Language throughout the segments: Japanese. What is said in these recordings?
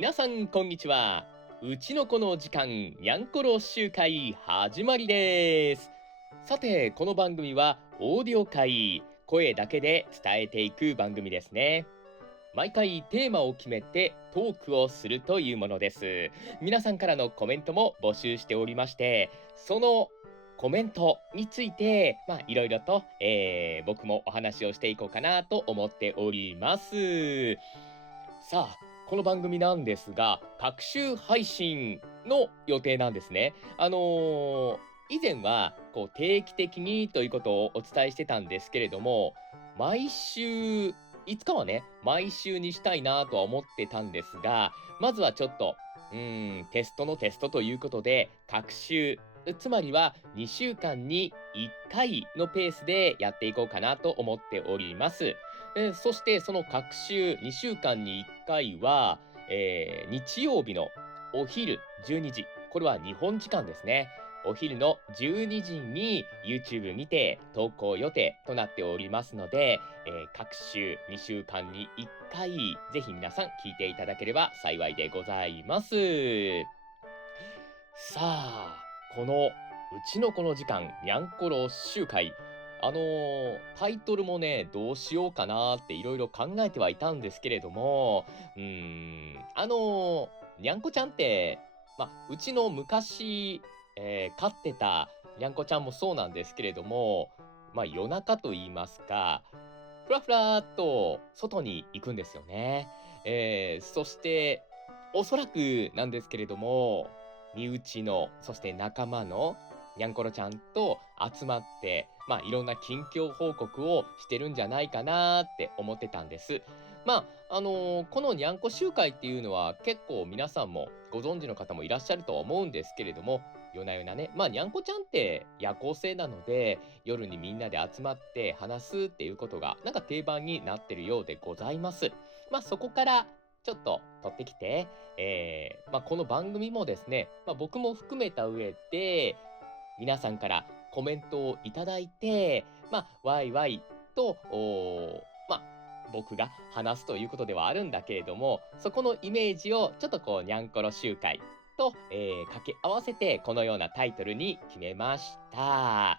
皆さんこんにちは。うちの子の時間にゃんころ集会始まりです。さて、この番組はオーディオ会、声だけで伝えていく番組ですね。毎回テーマを決めてトークをするというものです。皆さんからのコメントも募集しておりまして、そのコメントについて、いろいろと、僕もお話をしていこうかなと思っております。さあ、この番組なんですが、各週配信の予定なんですね。以前は定期的にということをお伝えしてたんですけれども、毎週、いつかはね、毎週にしたいなとは思ってたんですが、まずはちょっと、テストのテストということで、各週、つまりは2週間に1回のペースでやっていこうかなと思っております。そしてその各週2週間に1回は、日曜日のお昼12時、これは日本時間ですね。お昼の12時に YouTube にて投稿予定となっておりますので、各週2週間に1回、ぜひ皆さん聞いていただければ幸いでございます。さあ、このうちの子の時間にゃんころ集会、タイトルもね、どうしようかなっていろいろ考えてはいたんですけれども、にゃんこちゃんって、うちの昔、飼ってたにゃんこちゃんもそうなんですけれども、夜中と言いますか、ふらふらっと外に行くんですよね。そして、おそらくなんですけれども、身内の、そして仲間のにゃんころちゃんと集まって、いろんな近況報告をしてるんじゃないかなって思ってたんです。このにゃんこ集会っていうのは結構皆さんもご存知の方もいらっしゃるとは思うんですけれども、夜な夜なね、にゃんこちゃんって夜行性なので、夜にみんなで集まって話すっていうことがなんか定番になってるようでございます。そこからちょっと取ってきて、この番組もですね、僕も含めた上で、皆さんからコメントをいただいて、ワイワイと、僕が話すということではあるんだけれども、そこのイメージをちょっとにゃんころ集会と、掛け合わせてこのようなタイトルに決めました。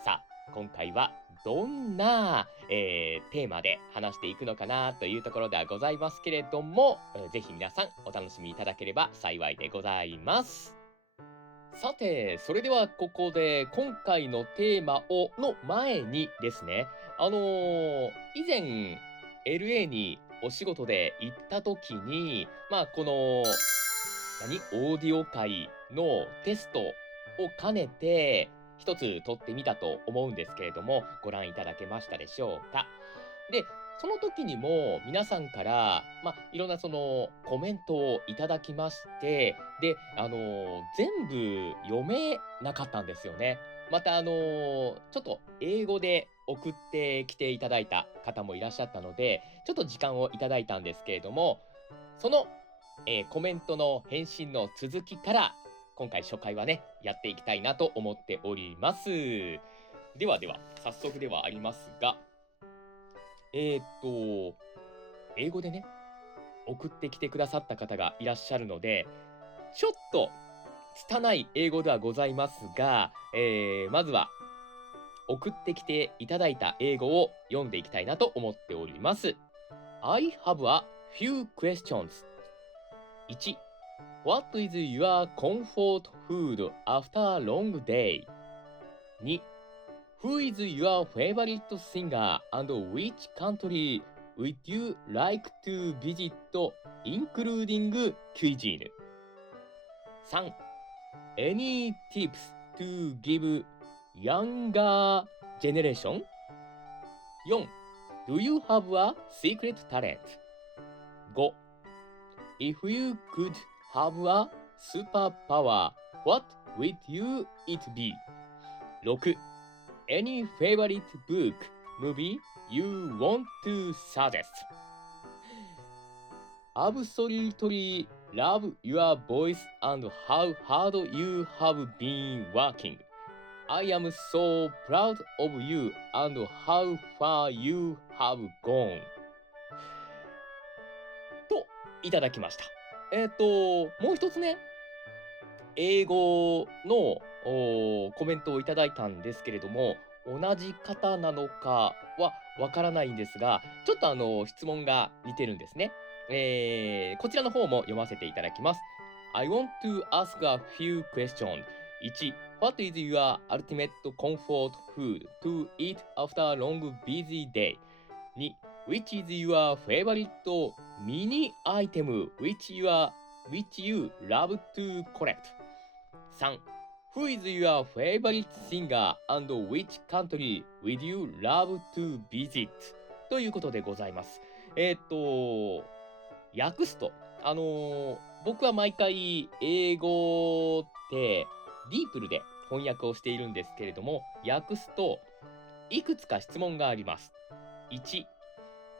さあ、今回はどんな、テーマで話していくのかなというところではございますけれども、ぜひ皆さんお楽しみいただければ幸いでございます。さて、それではここで今回のテーマの前にですね、以前 LA にお仕事で行った時に、この、オーディオ界のテストを兼ねて、一つ取ってみたと思うんですけれども、ご覧いただけましたでしょうか。で、その時にも皆さんから、いろんなそのコメントをいただきまして、で、全部読めなかったんですよね。また、ちょっと英語で送ってきていただいた方もいらっしゃったので、ちょっと時間をいただいたんですけれども、その、コメントの返信の続きから、今回初回はね、やっていきたいなと思っております。ではでは、早速ではありますが、えーっと、英語でね、送ってきてくださった方がいらっしゃるので、ちょっと拙い英語ではございますが、まずは送ってきていただいた英語を読んでいきたいなと思っております。I have a few questions. 1. What is your comfort food after a long day? 2. Who is your favorite singer and which country would you like to visit, including cuisine? 3. Any tips to give younger generation? 4. Do you have a secret talent? 5. If you could have a superpower, what would it be? 6. Any favorite book, movie you want to suggest? Absolutely love your voice and how hard you have been working. I am so proud of you and how far you have gone. と、いただきました。もう一つね、英語のコメントをいただいたんですけれども、同じ方なのかはわからないんですが、ちょっと質問が似てるんですね。こちらの方も読ませていただきます。I want to ask a few questions. 1. What is your ultimate comfort food to eat after a long busy day? 2. Which is your favorite mini item which you love to collect? 3. Who is your favorite singer and which country would you love to visit? ということでございます。訳すと、僕は毎回英語ってディープルで翻訳をしているんですけれども、訳すといくつか質問があります。1、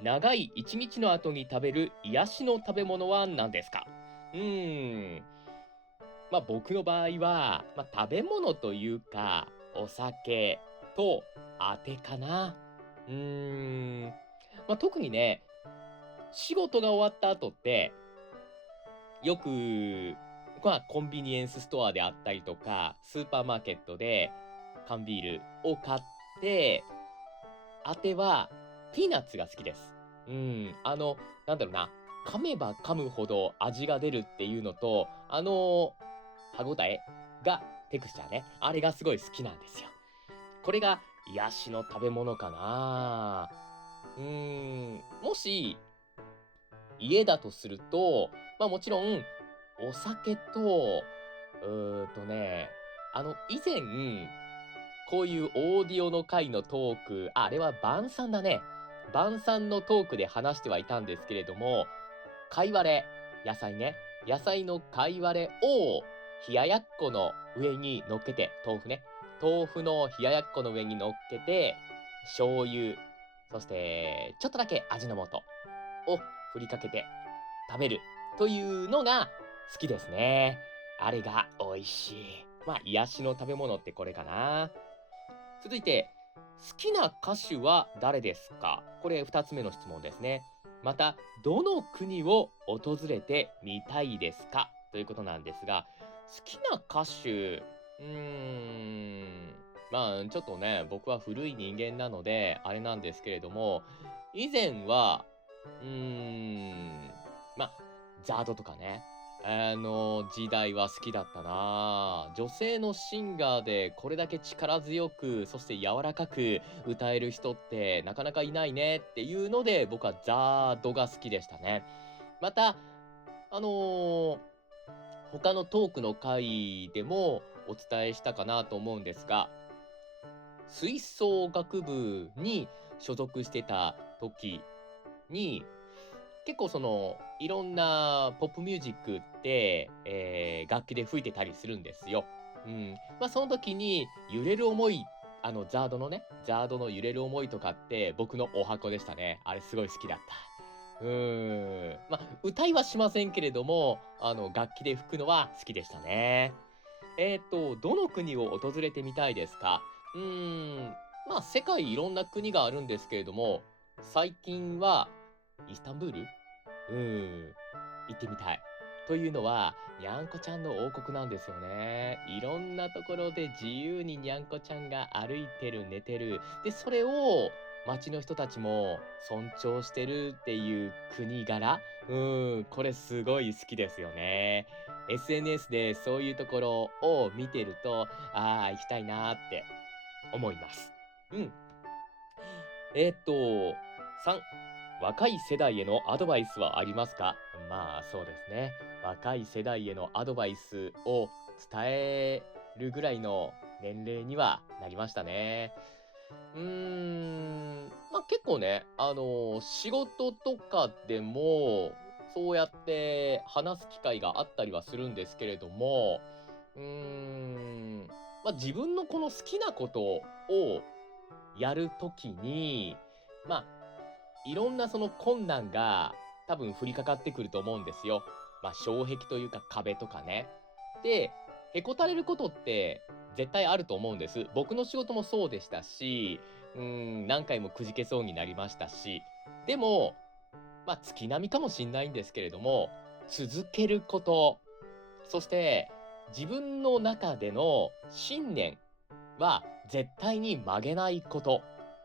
長い一日の後に食べる癒しの食べ物は何ですか？僕の場合は、食べ物というか、お酒とあてかな。うーん、特にね、仕事が終わった後って、よく、コンビニエンスストアであったりとか、スーパーマーケットで缶ビールを買って、あてはピーナッツが好きです。なんだろうな、噛めば噛むほど味が出るっていうのと、歯ごたえが、テクスチャーね、あれがすごい好きなんですよ。これが癒しの食べ物かな。もし家だとすると、もちろんお酒と、以前こういうオーディオの回のトーク、あれは晩餐だね。晩餐のトークで話してはいたんですけれども、貝割れ、野菜ね。野菜の貝割れを冷ややっこの上に乗っけて、豆腐ね。豆腐の冷ややっこの上に乗っけて、醤油、そしてちょっとだけ味の素を振りかけて食べるというのが好きですね。あれが美味しい。癒しの食べ物ってこれかな。続いて、好きな歌手は誰ですか？これ2つ目の質問ですね。また、どの国を訪れてみたいですか？ということなんですが、好きな歌手、ちょっとね、僕は古い人間なので、あれなんですけれども、以前は、うーん、ま、ザードとかね、時代は好きだったな。女性のシンガーでこれだけ力強く、そして柔らかく歌える人ってなかなかいないねっていうので、僕はザードが好きでしたね。また、あの、他のトークの回でもお伝えしたかなと思うんですが、吹奏楽部に所属してた時に、結構いろんなポップミュージックって、楽器で吹いてたりするんですよ。その時に揺れる想い、ザードの揺れる想いとかって僕の十八番でしたね。あれすごい好きだった。歌いはしませんけれども、楽器で吹くのは好きでしたね。どの国を訪れてみたいですか？世界いろんな国があるんですけれども、最近はイスタンブール行ってみたい。というのは、にゃんこちゃんの王国なんですよね。いろんなところで自由ににゃんこちゃんが歩いてる、寝てる。で、それを街の人たちも尊重してるっていう国柄。これすごい好きですよね。SNS でそういうところを見てると、ああ、行きたいなーって思います。うん。3、若い世代へのアドバイスはありますか？そうですね。若い世代へのアドバイスを伝えるぐらいの年齢にはなりましたね。結構ね、仕事とかでも、そうやって話す機会があったりはするんですけれども、自分のこの好きなことをやるときに、まあ、いろんなその困難が多分降りかかってくると思うんですよ。障壁というか壁とかね。で、へこたれることって絶対あると思うんです。僕の仕事もそうでしたし、何回もくじけそうになりましたし、でも、月並みかもしんないんですけれども、続けること、そして自分の中での信念は絶対に曲げないこと。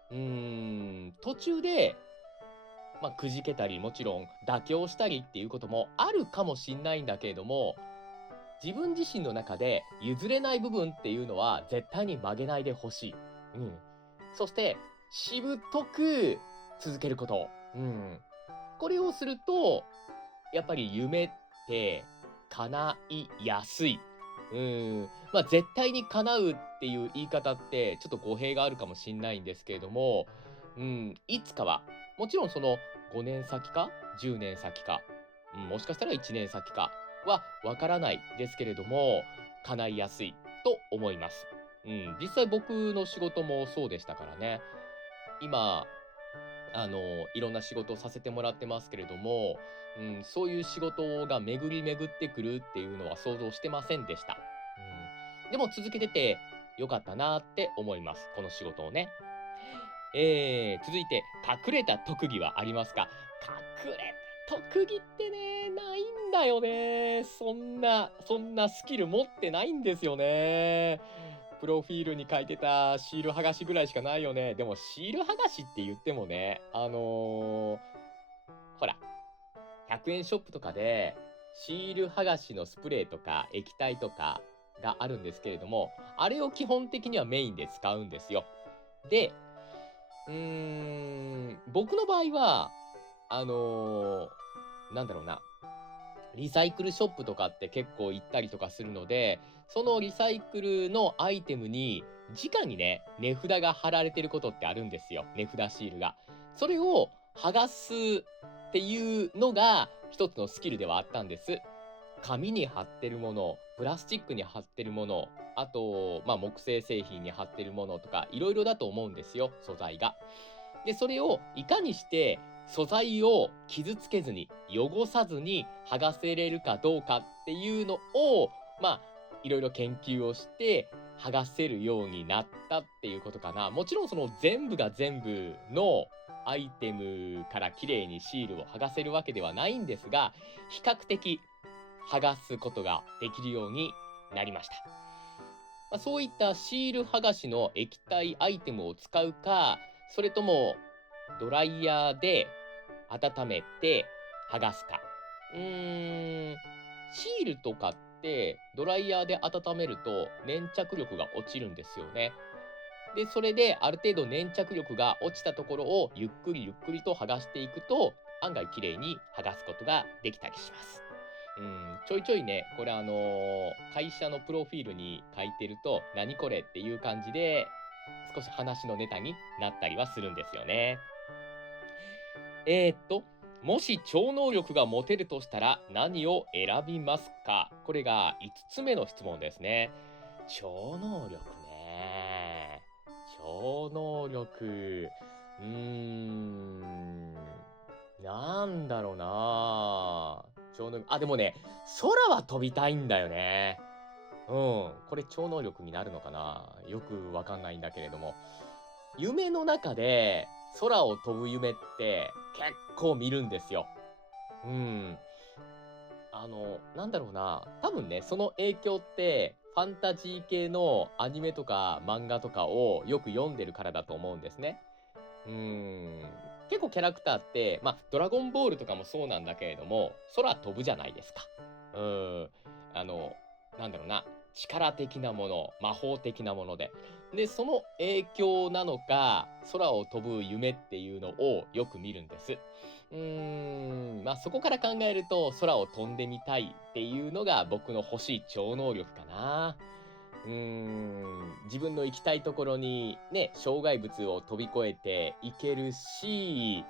途中で、くじけたり、もちろん妥協したりっていうこともあるかもしんないんだけれども、自分自身の中で譲れない部分っていうのは絶対に曲げないでほしい。うん。そして、しぶとく続けること。これをすると、やっぱり夢って叶いやすい。絶対に叶うっていう言い方ってちょっと語弊があるかもしんないんですけれども、いつかは、もちろんその5年先か10年先か、もしかしたら1年先かはわからないですけれども、叶いやすいと思います。実際僕の仕事もそうでしたからね。今、いろんな仕事をさせてもらってますけれども、そういう仕事が巡り巡ってくるっていうのは想像してませんでした。でも続けてて良かったなって思います。この仕事をね。続いて、隠れた特技はありますか？隠れた特技ってね、ないんだよね。そんなスキル持ってないんですよね。プロフィールに書いてたシール剥がしぐらいしかないよね。でもシール剥がしって言ってもね、ほら、100円ショップとかで、シール剥がしのスプレーとか液体とかがあるんですけれども、あれを基本的にはメインで使うんですよ。で、僕の場合は、あの、なんだろうな、リサイクルショップとかって結構行ったりとかするので、そのリサイクルのアイテムに、直にね、値札が貼られてることってあるんですよ。値札シールが。それを剥がすっていうのが一つのスキルではあったんです。紙に貼ってるもの、プラスチックに貼ってるもの、あと、木製製品に貼ってるものとか、いろいろだと思うんですよ、素材が。で、それをいかにして素材を傷つけずに、汚さずに剥がせれるかどうかっていうのを、いろいろ研究をして剥がせるようになったっていうことかな。もちろんその全部が全部のアイテムから綺麗にシールを剥がせるわけではないんですが、比較的剥がすことができるようになりました。そういったシール剥がしの液体アイテムを使うか、それともドライヤーで温めて剥がすか。シールとかってドライヤーで温めると粘着力が落ちるんですよね。で、それである程度粘着力が落ちたところをゆっくりゆっくりと剥がしていくと、案外綺麗に剥がすことができたりします。ちょいちょいね、これ会社のプロフィールに書いてると、何これっていう感じで、少し話のネタになったりはするんですよね。もし超能力が持てるとしたら何を選びますか？これが5つ目の質問ですね。超能力ね。超能力。うーん。なんだろうな。でもね、空は飛びたいんだよね。これ超能力になるのかな？よくわかんないんだけれども。夢の中で空を飛ぶ夢って結構見るんですよ。うん。なんだろうな、多分ね、その影響って、ファンタジー系のアニメとか漫画とかをよく読んでるからだと思うんですね。うーん。結構キャラクターって、ドラゴンボールとかもそうなんだけれども、空飛ぶじゃないですか。うーん。あの、なんだろうな、力的なもの、魔法的なもので。で、その影響なのか、空を飛ぶ夢っていうのをよく見るんです。そこから考えると、空を飛んでみたいっていうのが僕の欲しい超能力かな。自分の行きたいところにね、障害物を飛び越えて行けるし、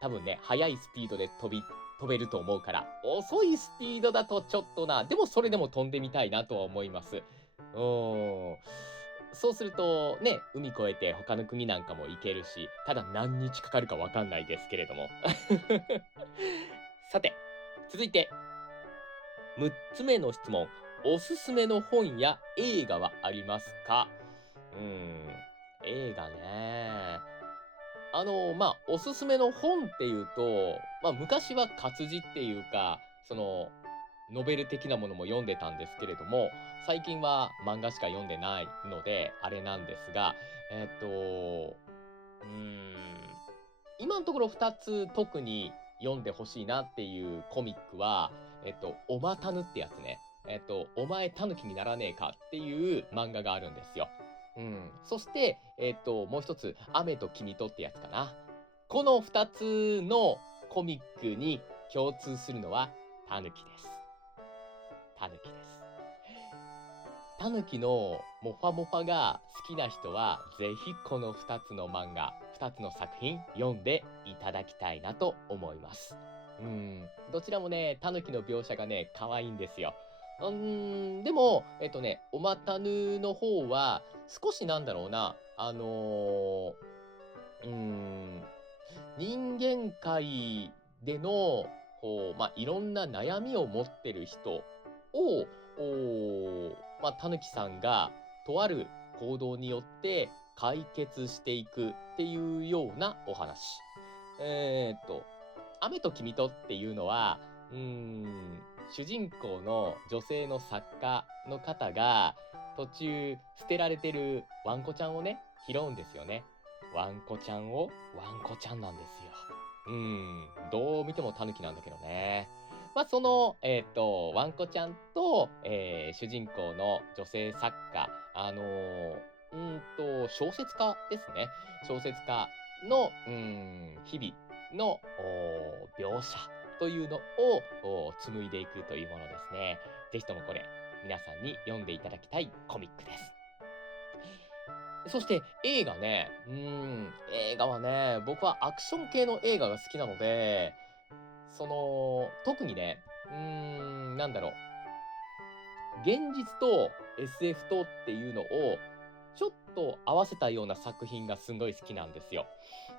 多分ね、速いスピードで飛べると思うから、遅いスピードだとちょっとな、でもそれでも飛んでみたいなとは思います。そうするとね、海越えて他の国なんかも行けるし、ただ何日かかるかわかんないですけれども。さて、続いて6つ目の質問。おすすめの本や映画はありますか？映画ね。おすすめの本っていうと、昔は活字っていうか、ノベル的なものも読んでたんですけれども、最近は漫画しか読んでないので、あれなんですが、えっと、うーん、今のところ2つ特に読んでほしいなっていうコミックは、おまたぬってやつね。お前タヌキにならねえかっていう漫画があるんですよ。うん。そして、もう一つ、雨と君とってやつかな。この2つのコミックに共通するのはタヌキです。タヌキです。タヌキのモファモファが好きな人は、ぜひこの2つの漫画、2つの作品読んでいただきたいなと思います。どちらもね、タヌキの描写がね、可愛いんですよ。でも、おまたぬの方は、少しなんだろうな、うーん、人間界での、いろんな悩みを持ってる人を、たぬきさんがとある行動によって解決していくっていうようなお話。雨と君とっていうのは、主人公の女性の作家の方が途中捨てられてるワンコちゃんをね、拾うんですよね。ワンコちゃんをワンコちゃんなんですよ。どう見てもタヌキなんだけどね。その、ワンコちゃんと、主人公の女性作家、小説家ですね。小説家の、日々の描写というのを紡いでいくというものですね。ぜひともこれ、皆さんに読んでいただきたいコミックです。そして映画ね、映画はね、僕はアクション系の映画が好きなので、特にね、なんだろう、現実と SF とっていうのを、ちょっと合わせたような作品がすごい好きなんですよ。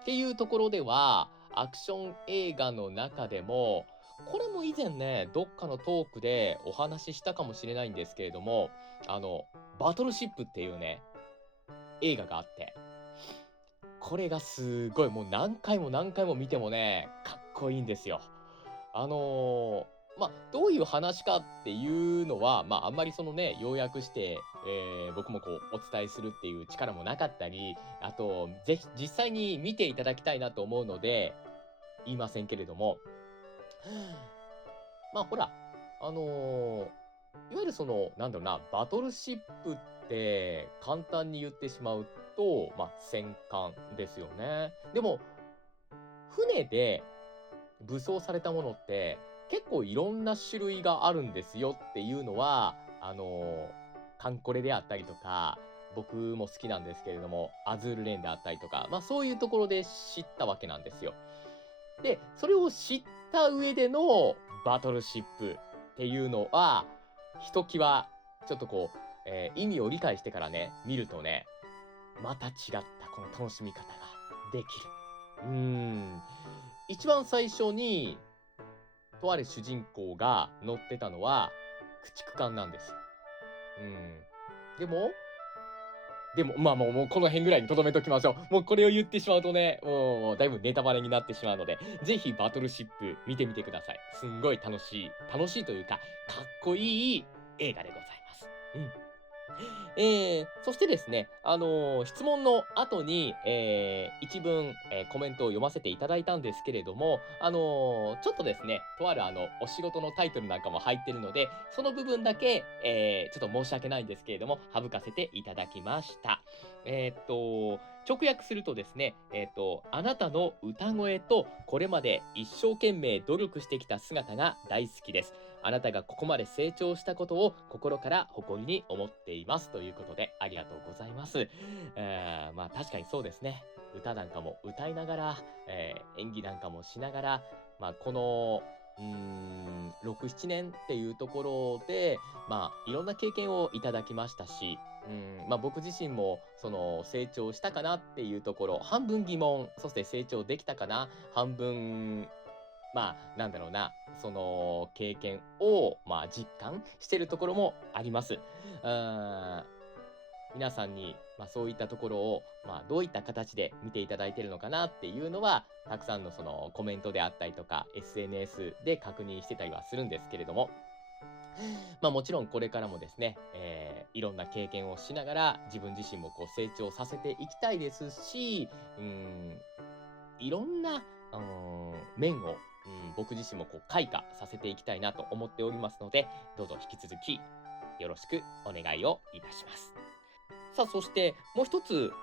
っていうところでは、アクション映画の中でも、これも以前ね、どっかのトークでお話ししたかもしれないんですけれども、あの、バトルシップっていうね、映画があって、これがすごいもう何回も何回も見てもね、かっこいいんですよ。あの、どういう話かっていうのは、あんまりそのね、要約して、僕もこうお伝えするっていう力もなかったり、あと、ぜひ実際に見ていただきたいなと思うので、言いませんけれども、ほら、あの、いわゆるなんだろうな、バトルシップって簡単に言ってしまうと、戦艦ですよね。でも、船で武装されたものって、結構いろんな種類があるんですよっていうのは、カンコレであったりとか、僕も好きなんですけれども、アズールレーンであったりとか、そういうところで知ったわけなんですよ。で、それを知った上でのバトルシップっていうのは、ひときわちょっとこう、意味を理解してからね、見るとね、また違ったこの楽しみ方ができる。一番最初に、とある主人公が乗ってたのは、駆逐艦なんですよ。うん。でももうこの辺ぐらいに留めときましょう。もうこれを言ってしまうとね、もうだいぶネタバレになってしまうので、ぜひバトルシップ見てみてください。すんごい楽しいというか、かっこいい映画でございます。うん。そしてですね、質問の後に、一文、コメントを読ませていただいたんですけれども、ちょっとですね、とあるお仕事のタイトルなんかも入ってるので、その部分だけ、ちょっと申し訳ないんですけれども、省かせていただきました。直訳するとですね、あなたの歌声とこれまで一生懸命努力してきた姿が大好きです。あなたがここまで成長したことを心から誇りに思っていますということでありがとうございます。確かにそうですね。歌なんかも歌いながら、演技なんかもしながら、この6、7年っていうところで、いろんな経験をいただきましたし、僕自身も成長したかなっていうところ、半分疑問、そして成長できたかな、半分なんだろうな、その経験を、実感してるところもあります。皆さんに、そういったところを、どういった形で見ていただいているのかなっていうのは、たくさんのそのコメントであったりとか、SNS で確認してたりはするんですけれども、もちろんこれからもですね、いろんな経験をしながら自分自身もこう成長させていきたいですし、いろんな、面を、僕自身もこう開花させていきたいなと思っておりますので、どうぞ引き続きよろしくお願いをいたします。さあ、そしてもう一つ、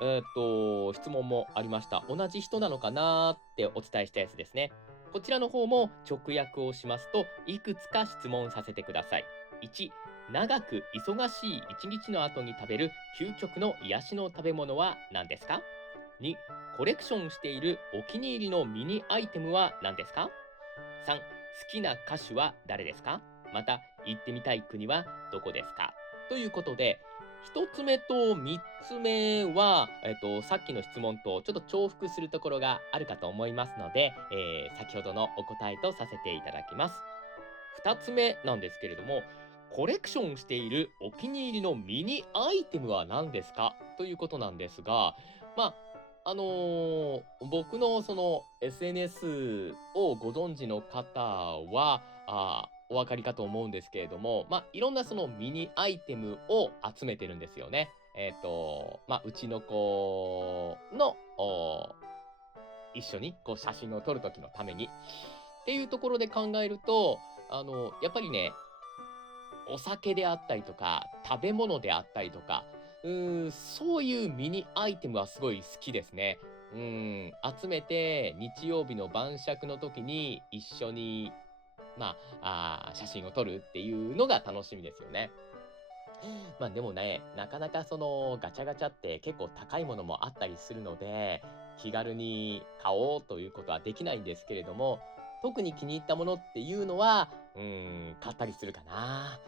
質問もありました。同じ人なのかなってお伝えしたやつですね。こちらの方も直訳をしますと、いくつか質問させてください。1、長く忙しい一日の後に食べる究極の癒しの食べ物は何ですか？ 2、コレクションしているお気に入りのミニアイテムは何ですか？ 3、好きな歌手は誰ですか？また、行ってみたい国はどこですか？ということで、1つ目と3つ目は、さっきの質問とちょっと重複するところがあるかと思いますので、先ほどのお答えとさせていただきます。2つ目なんですけれども、コレクションしているお気に入りのミニアイテムは何ですかということなんですが、僕のその SNS をご存知の方は、お分かりかと思うんですけれども、いろんなそのミニアイテムを集めてるんですよね。うちの子の、一緒にこう写真を撮る時のためにっていうところで考えると、やっぱりね、お酒であったりとか、食べ物であったりとか、そういうミニアイテムはすごい好きですね。集めて日曜日の晩酌の時に一緒に、写真を撮るっていうのが楽しみですよね。でもね、なかなかそのガチャガチャって結構高いものもあったりするので、気軽に買おうということはできないんですけれども、特に気に入ったものっていうのは、買ったりするかな。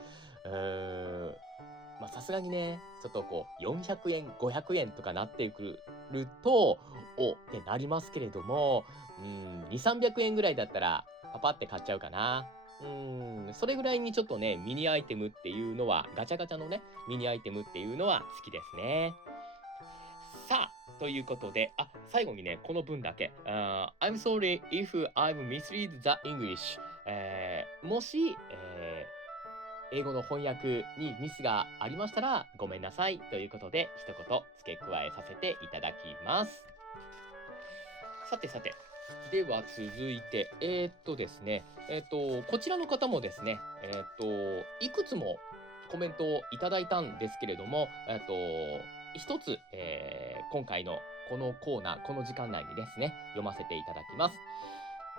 うーん、さすがにね、ちょっとこう400円、500円とかなってくると、おってなりますけれども、2、300円ぐらいだったらパパって買っちゃうかな。それぐらいにちょっとね、ミニアイテムっていうのは、ガチャガチャのね、ミニアイテムっていうのは好きですね。さあ、ということで、最後にね、この文だけ。I'm sorry if I've misread the English。もし、英語の翻訳にミスがありましたらごめんなさいということで一言付け加えさせていただきます。さてさて、では続いて、ですね、こちらの方もですね、いくつもコメントをいただいたんですけれども、一つ、今回のこのコーナー、この時間内にですね、読ませていただきます。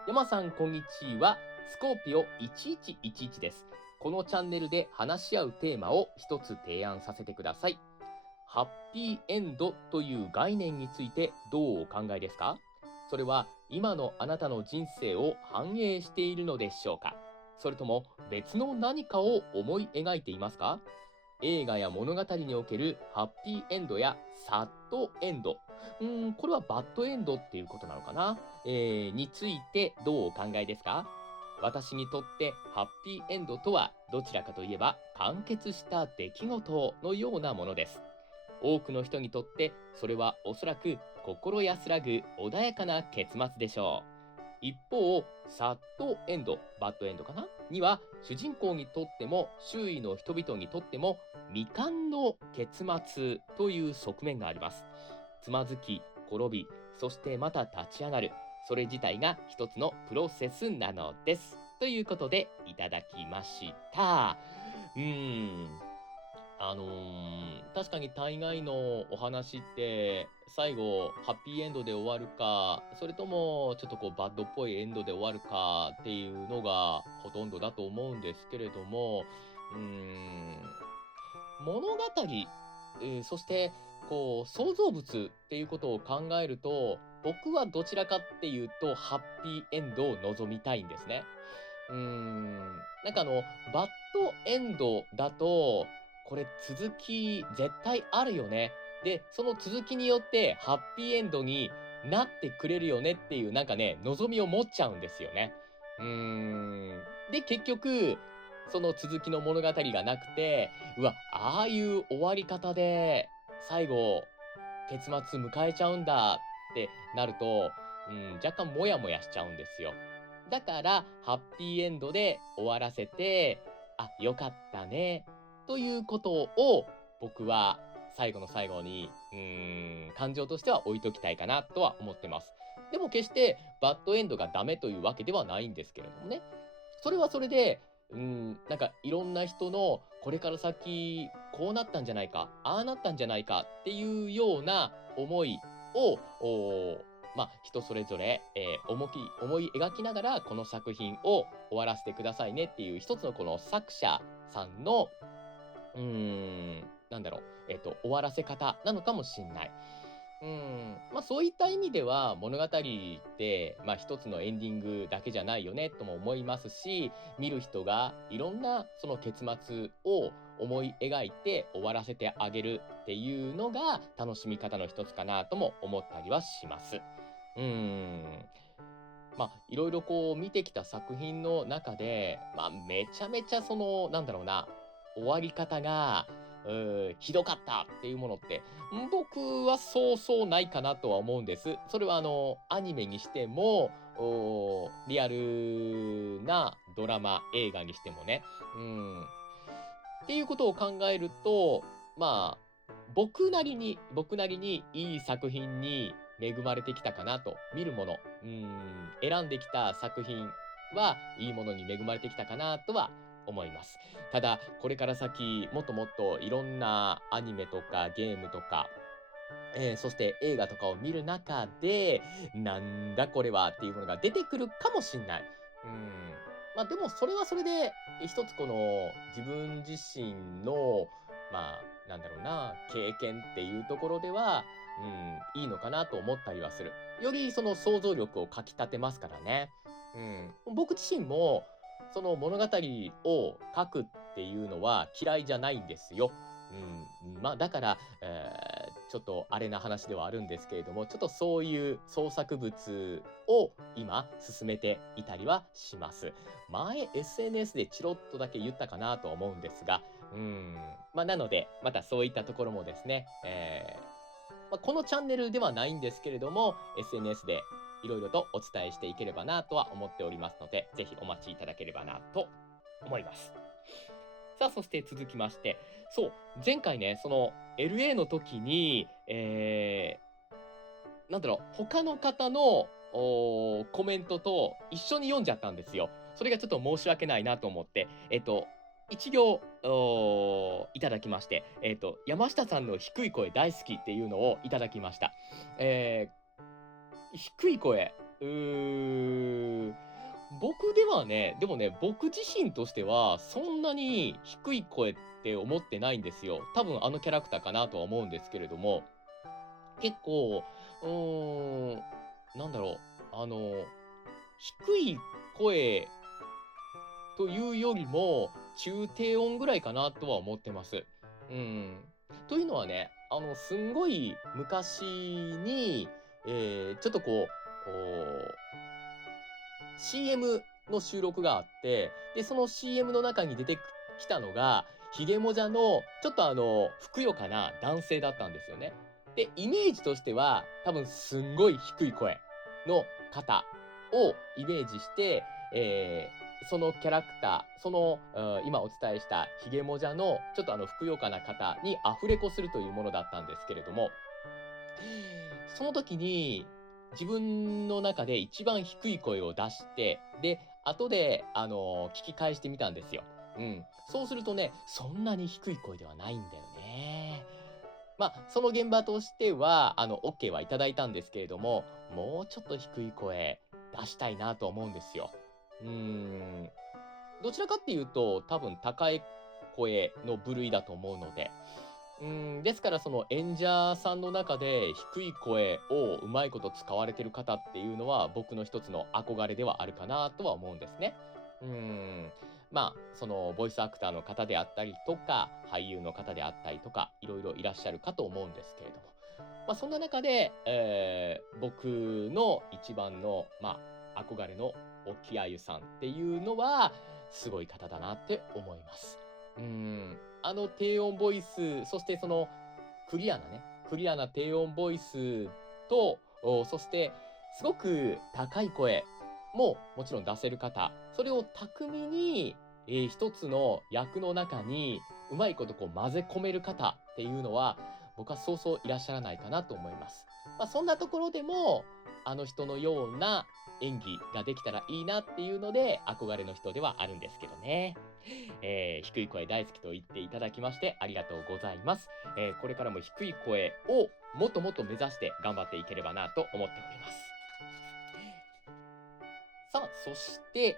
山さん、こんにちは。スコーピオ1111です。このチャンネルで話し合うテーマを一つ提案させてください。ハッピーエンドという概念についてどうお考えですか？それは今のあなたの人生を反映しているのでしょうか？それとも別の何かを思い描いていますか？映画や物語におけるハッピーエンドやサッドエンド、これはバッドエンドっていうことなのかな、についてどうお考えですか？私にとってハッピーエンドとはどちらかといえば完結した出来事のようなものです。多くの人にとってそれはおそらく心安らぐ穏やかな結末でしょう。一方、サッドエンド、バッドエンドかなには、主人公にとっても周囲の人々にとっても未完の結末という側面があります。つまずき、転び、そしてまた立ち上がる。それ自体が一つのプロセスなのです。ということでいただきました。うーん。確かに大概のお話って、最後ハッピーエンドで終わるか、それともちょっとこうバッドっぽいエンドで終わるかっていうのがほとんどだと思うんですけれども、うーん、物語、そしてこう創造物っていうことを考えると、僕はどちらかっていうとハッピーエンドを望みたいんですね。なんかバッドエンドだと、これ続き絶対あるよね。で、その続きによってハッピーエンドになってくれるよねっていうなんかね、望みを持っちゃうんですよね。で、結局、その続きの物語がなくて、うわ、ああいう終わり方で最後、結末迎えちゃうんだってなると、若干モヤモヤしちゃうんですよ。だから、ハッピーエンドで終わらせて、あ、よかったね、ということを、僕は最後の最後に、感情としては置いときたいかなとは思ってます。でも決してバッドエンドがダメというわけではないんですけれどもね。それはそれで、なんかいろんな人のこれから先こうなったんじゃないか、ああなったんじゃないかっていうような思いを、人それぞれ、思い描きながらこの作品を終わらせてくださいねっていう一つのこの作者さんのなんだろう、終わらせ方なのかもしんない。そういった意味では、物語って、一つのエンディングだけじゃないよねとも思いますし、見る人がいろんなその結末を思い描いて終わらせてあげるっていうのが楽しみ方の一つかなとも思ったりはします。うーん。いろいろこう見てきた作品の中で、めちゃめちゃその、なんだろうな、終わり方が、ひどかったっていうものって、僕はそうそうないかなとは思うんです。それはアニメにしても、リアルなドラマ、映画にしてもね。っていうことを考えると、僕なりにいい作品に恵まれてきたかなと、見るもの、選んできた作品はいいものに恵まれてきたかなとは思います。ただ、これから先、もっともっといろんなアニメとかゲームとか、そして映画とかを見る中で、なんだこれはっていうものが出てくるかもしんない。でもそれはそれで、一つこの自分自身の、なんだろうな、経験っていうところでは、いいのかなと思ったりはする。よりその想像力をかき立てますからね。僕自身も、その物語を書くっていうのは嫌いじゃないんですよ。だから、ちょっとあれな話ではあるんですけれども、ちょっとそういう創作物を今進めていたりはします。前 SNS でチロッとだけ言ったかなと思うんですが、なので、またそういったところもですね、このチャンネルではないんですけれども、SNS でいろいろとお伝えしていければなとは思っておりますので、ぜひお待ちいただければなと思います。さあ、そして続きまして、そう、前回ね、その LA の時に、なんだろう、他の方のコメントと一緒に読んじゃったんですよ。それがちょっと申し訳ないなと思って、一行いただきまして、山下さんの低い声大好きっていうのをいただきました。え低い声、僕ではね、でもね、僕自身としては、そんなに低い声って思ってないんですよ。多分あのキャラクターかなとは思うんですけれども、結構、うーん、なんだろう、あの、低い声というよりも、中低音ぐらいかなとは思ってます。うん。というのはね、すんごい昔に、ちょっとこう、CM の収録があって、で、その CM の中に出てきたのが、ひげもじゃの、ちょっとふくよかな男性だったんですよね。で、イメージとしては、多分すんごい低い声の方をイメージして、そのキャラクター、その、今お伝えしたひげもじゃの、ちょっとふくよかな方にアフレコするというものだったんですけれども、その時に、自分の中で一番低い声を出して、で、後で、聞き返してみたんですよ。そうするとね、そんなに低い声ではないんだよね。その現場としては、オッケーはいただいたんですけれども、もうちょっと低い声出したいなと思うんですよ。うーん。どちらかっていうと、多分高い声の部類だと思うので、ですからその演者さんの中で低い声をうまいこと使われてる方っていうのは、僕の一つの憧れではあるかなとは思うんですね。うーん。そのボイスアクターの方であったりとか、俳優の方であったりとか、いろいろいらっしゃるかと思うんですけれども。そんな中で、僕の一番の、憧れの沖あゆさんっていうのは、すごい方だなって思います。低音ボイス、そしてそのクリアな低音ボイスと、そしてすごく高い声ももちろん出せる方、それを巧みに、一つの役の中にうまいことこう混ぜ込める方っていうのは、僕はそうそういらっしゃらないかなと思います。そんなところでも、あの人のような演技ができたらいいなっていうので、憧れの人ではあるんですけどね。低い声大好きと言っていただきましてありがとうございます。これからも低い声をもっともっと目指して頑張っていければなと思っております。さあ、そして、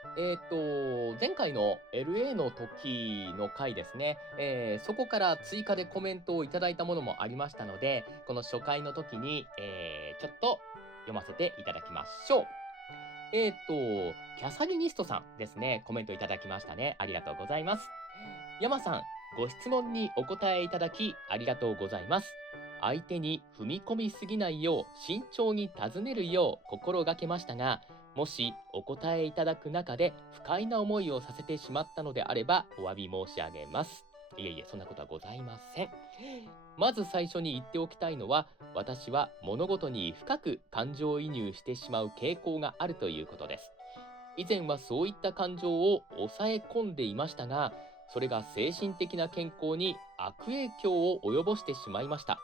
前回の LA の時の回ですね、そこから追加でコメントをいただいたものもありましたので、この初回の時に、ちょっと読ませていただきましょう。キャサリニストさんですね、コメントいただきましたね。ありがとうございます。山さん、ご質問にお答えいただきありがとうございます。相手に踏み込みすぎないよう慎重に尋ねるよう心がけましたが、もしお答えいただく中で不快な思いをさせてしまったのであればお詫び申し上げます。いえいえ、そんなことはございません。まず最初に言っておきたいのは、私は物事に深く感情移入してしまう傾向があるということです。以前はそういった感情を抑え込んでいましたが、それが精神的な健康に悪影響を及ぼしてしまいました。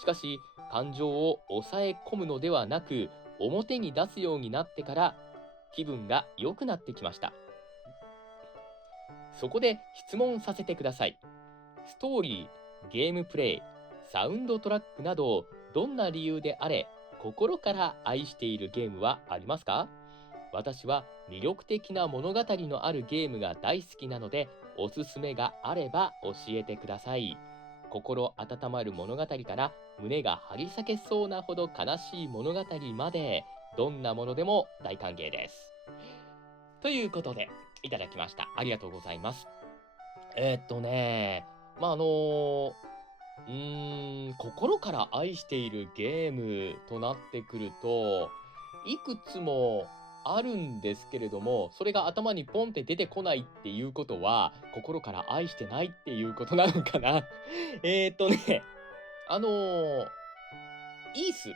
しかし、感情を抑え込むのではなく、表に出すようになってから、気分が良くなってきました。そこで質問させてください。ストーリー、ゲームプレイ、サウンドトラックなど、どんな理由であれ、心から愛しているゲームはありますか？私は魅力的な物語のあるゲームが大好きなので、おすすめがあれば教えてください。心温まる物語から胸が張り裂けそうなほど悲しい物語まで、どんなものでも大歓迎です。ということで、いただきました。ありがとうございます。まあ、心から愛しているゲームとなってくると、いくつもあるんですけれども、それが頭にポンって出てこないっていうことは、心から愛してないっていうことなのかな。あのーイース、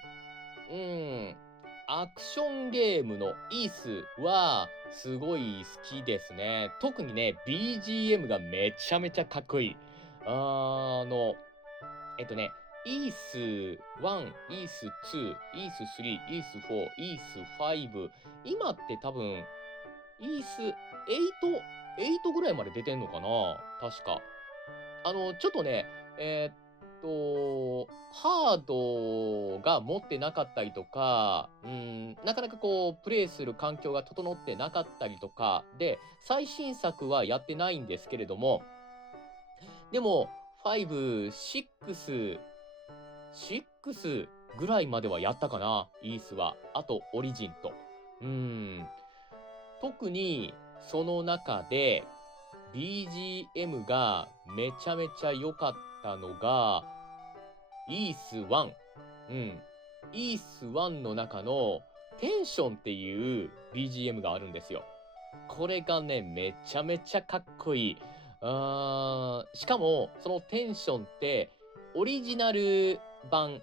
アクションゲームのイースはすごい好きですね。特にね、BGM がめちゃめちゃかっこいい。あの、えっとね、イース1、イース2、イース3、イース4、イース5。今って多分、イース8ぐらいまで出てんのかな確か。ちょっとね、ハードが持ってなかったりとか、なかなかこう、プレイする環境が整ってなかったりとかで、最新作はやってないんですけれども、でも、5、6ぐらいまではやったかな、イースは。あと、オリジンと。うーん。特に、その中で、BGM がめちゃめちゃ良かったのが、イース1。うん。イース1の中のテンションっていう BGM があるんですよ。これがね、めちゃめちゃかっこいい。しかも、そのテンションって、オリジナル版、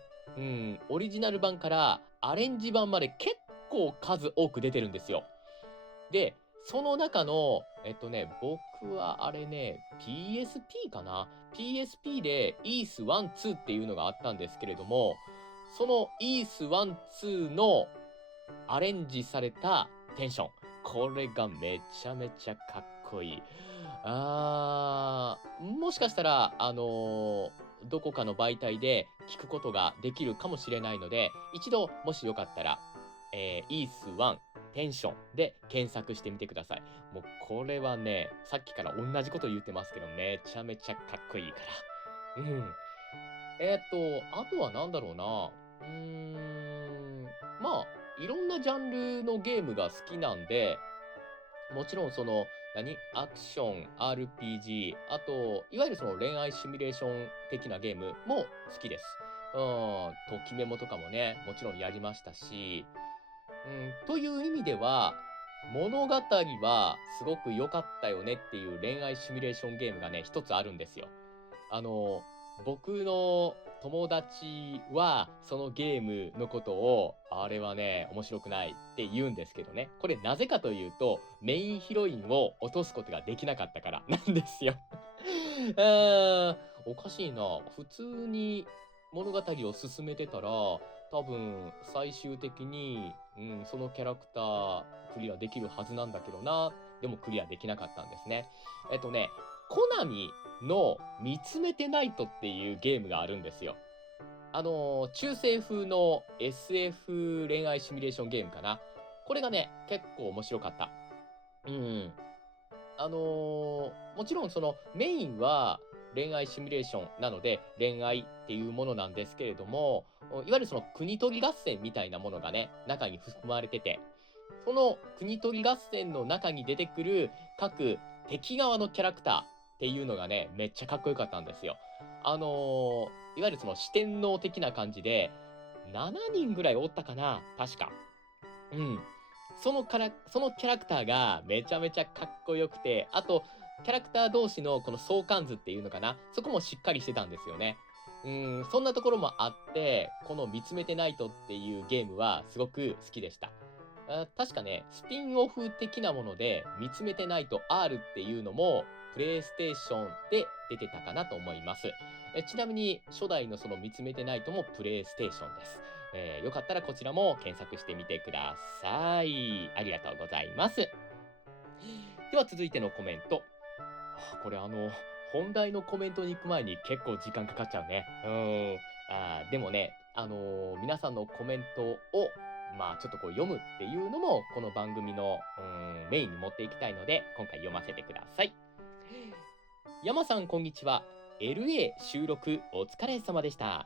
オリジナル版からアレンジ版まで結構数多く出てるんですよ。で、その中の、僕はあれね、PSP かな ?PSP で EAS 1、2っていうのがあったんですけれども、その EAS 1、2のアレンジされたテンション。これがめちゃめちゃかっこいい。もしかしたら、どこかの媒体で聞くことができるかもしれないので、一度、もしよかったら、イース1、テンションで検索してみてください。もうこれはね、さっきから同じこと言ってますけど、めちゃめちゃかっこいいから。うん。あとは何だろうな。まあ、いろんなジャンルのゲームが好きなんで、もちろんその、アクション、RPG、あと、いわゆるその恋愛シミュレーション的なゲームも好きです。ときメモとかもね、もちろんやりましたし、という意味では、物語はすごく良かったよねっていう恋愛シミュレーションゲームがね、一つあるんですよ。あの、僕の友達はそのゲームのことを、あれはね、面白くないって言うんですけどね。これなぜかというと、メインヒロインを落とすことができなかったからなんですよ。おかしいな。普通に物語を進めてたら、多分最終的に、そのキャラクタークリアできるはずなんだけどな。でもクリアできなかったんですね。コナミの見つめてナイトっていうゲームがあるんですよ。中世風の SF 恋愛シミュレーションゲームかな。これがね、結構面白かった。うん。もちろんそのメインは恋愛シミュレーションなので、恋愛っていうものなんですけれども、いわゆるその国取り合戦みたいなものがね、中に含まれてて、その国取り合戦の中に出てくる各敵側のキャラクターっていうのがね、めっちゃかっこよかったんですよ。いわゆるその四天王的な感じで、7人ぐらいおったかな、確か。うん。そのキャラクターがめちゃめちゃかっこよくて、あと、キャラクター同士のこの相関図っていうのかな、そこもしっかりしてたんですよね。そんなところもあって、この見つめてナイトっていうゲームはすごく好きでした。確かね、スピンオフ的なもので、見つめてナイト R っていうのも、プレイステーションで出てたかなと思います。ちなみに、初代のその見つめてナイトもプレイステーションです。よかったらこちらも検索してみてください。ありがとうございます。では続いてのコメント。これ本題のコメントに行く前に結構時間かかっちゃうね。でもね、皆さんのコメントを、まあちょっとこう読むっていうのも、この番組の、メインに持っていきたいので、今回読ませてください。山さん、こんにちは。LA 収録お疲れ様でした。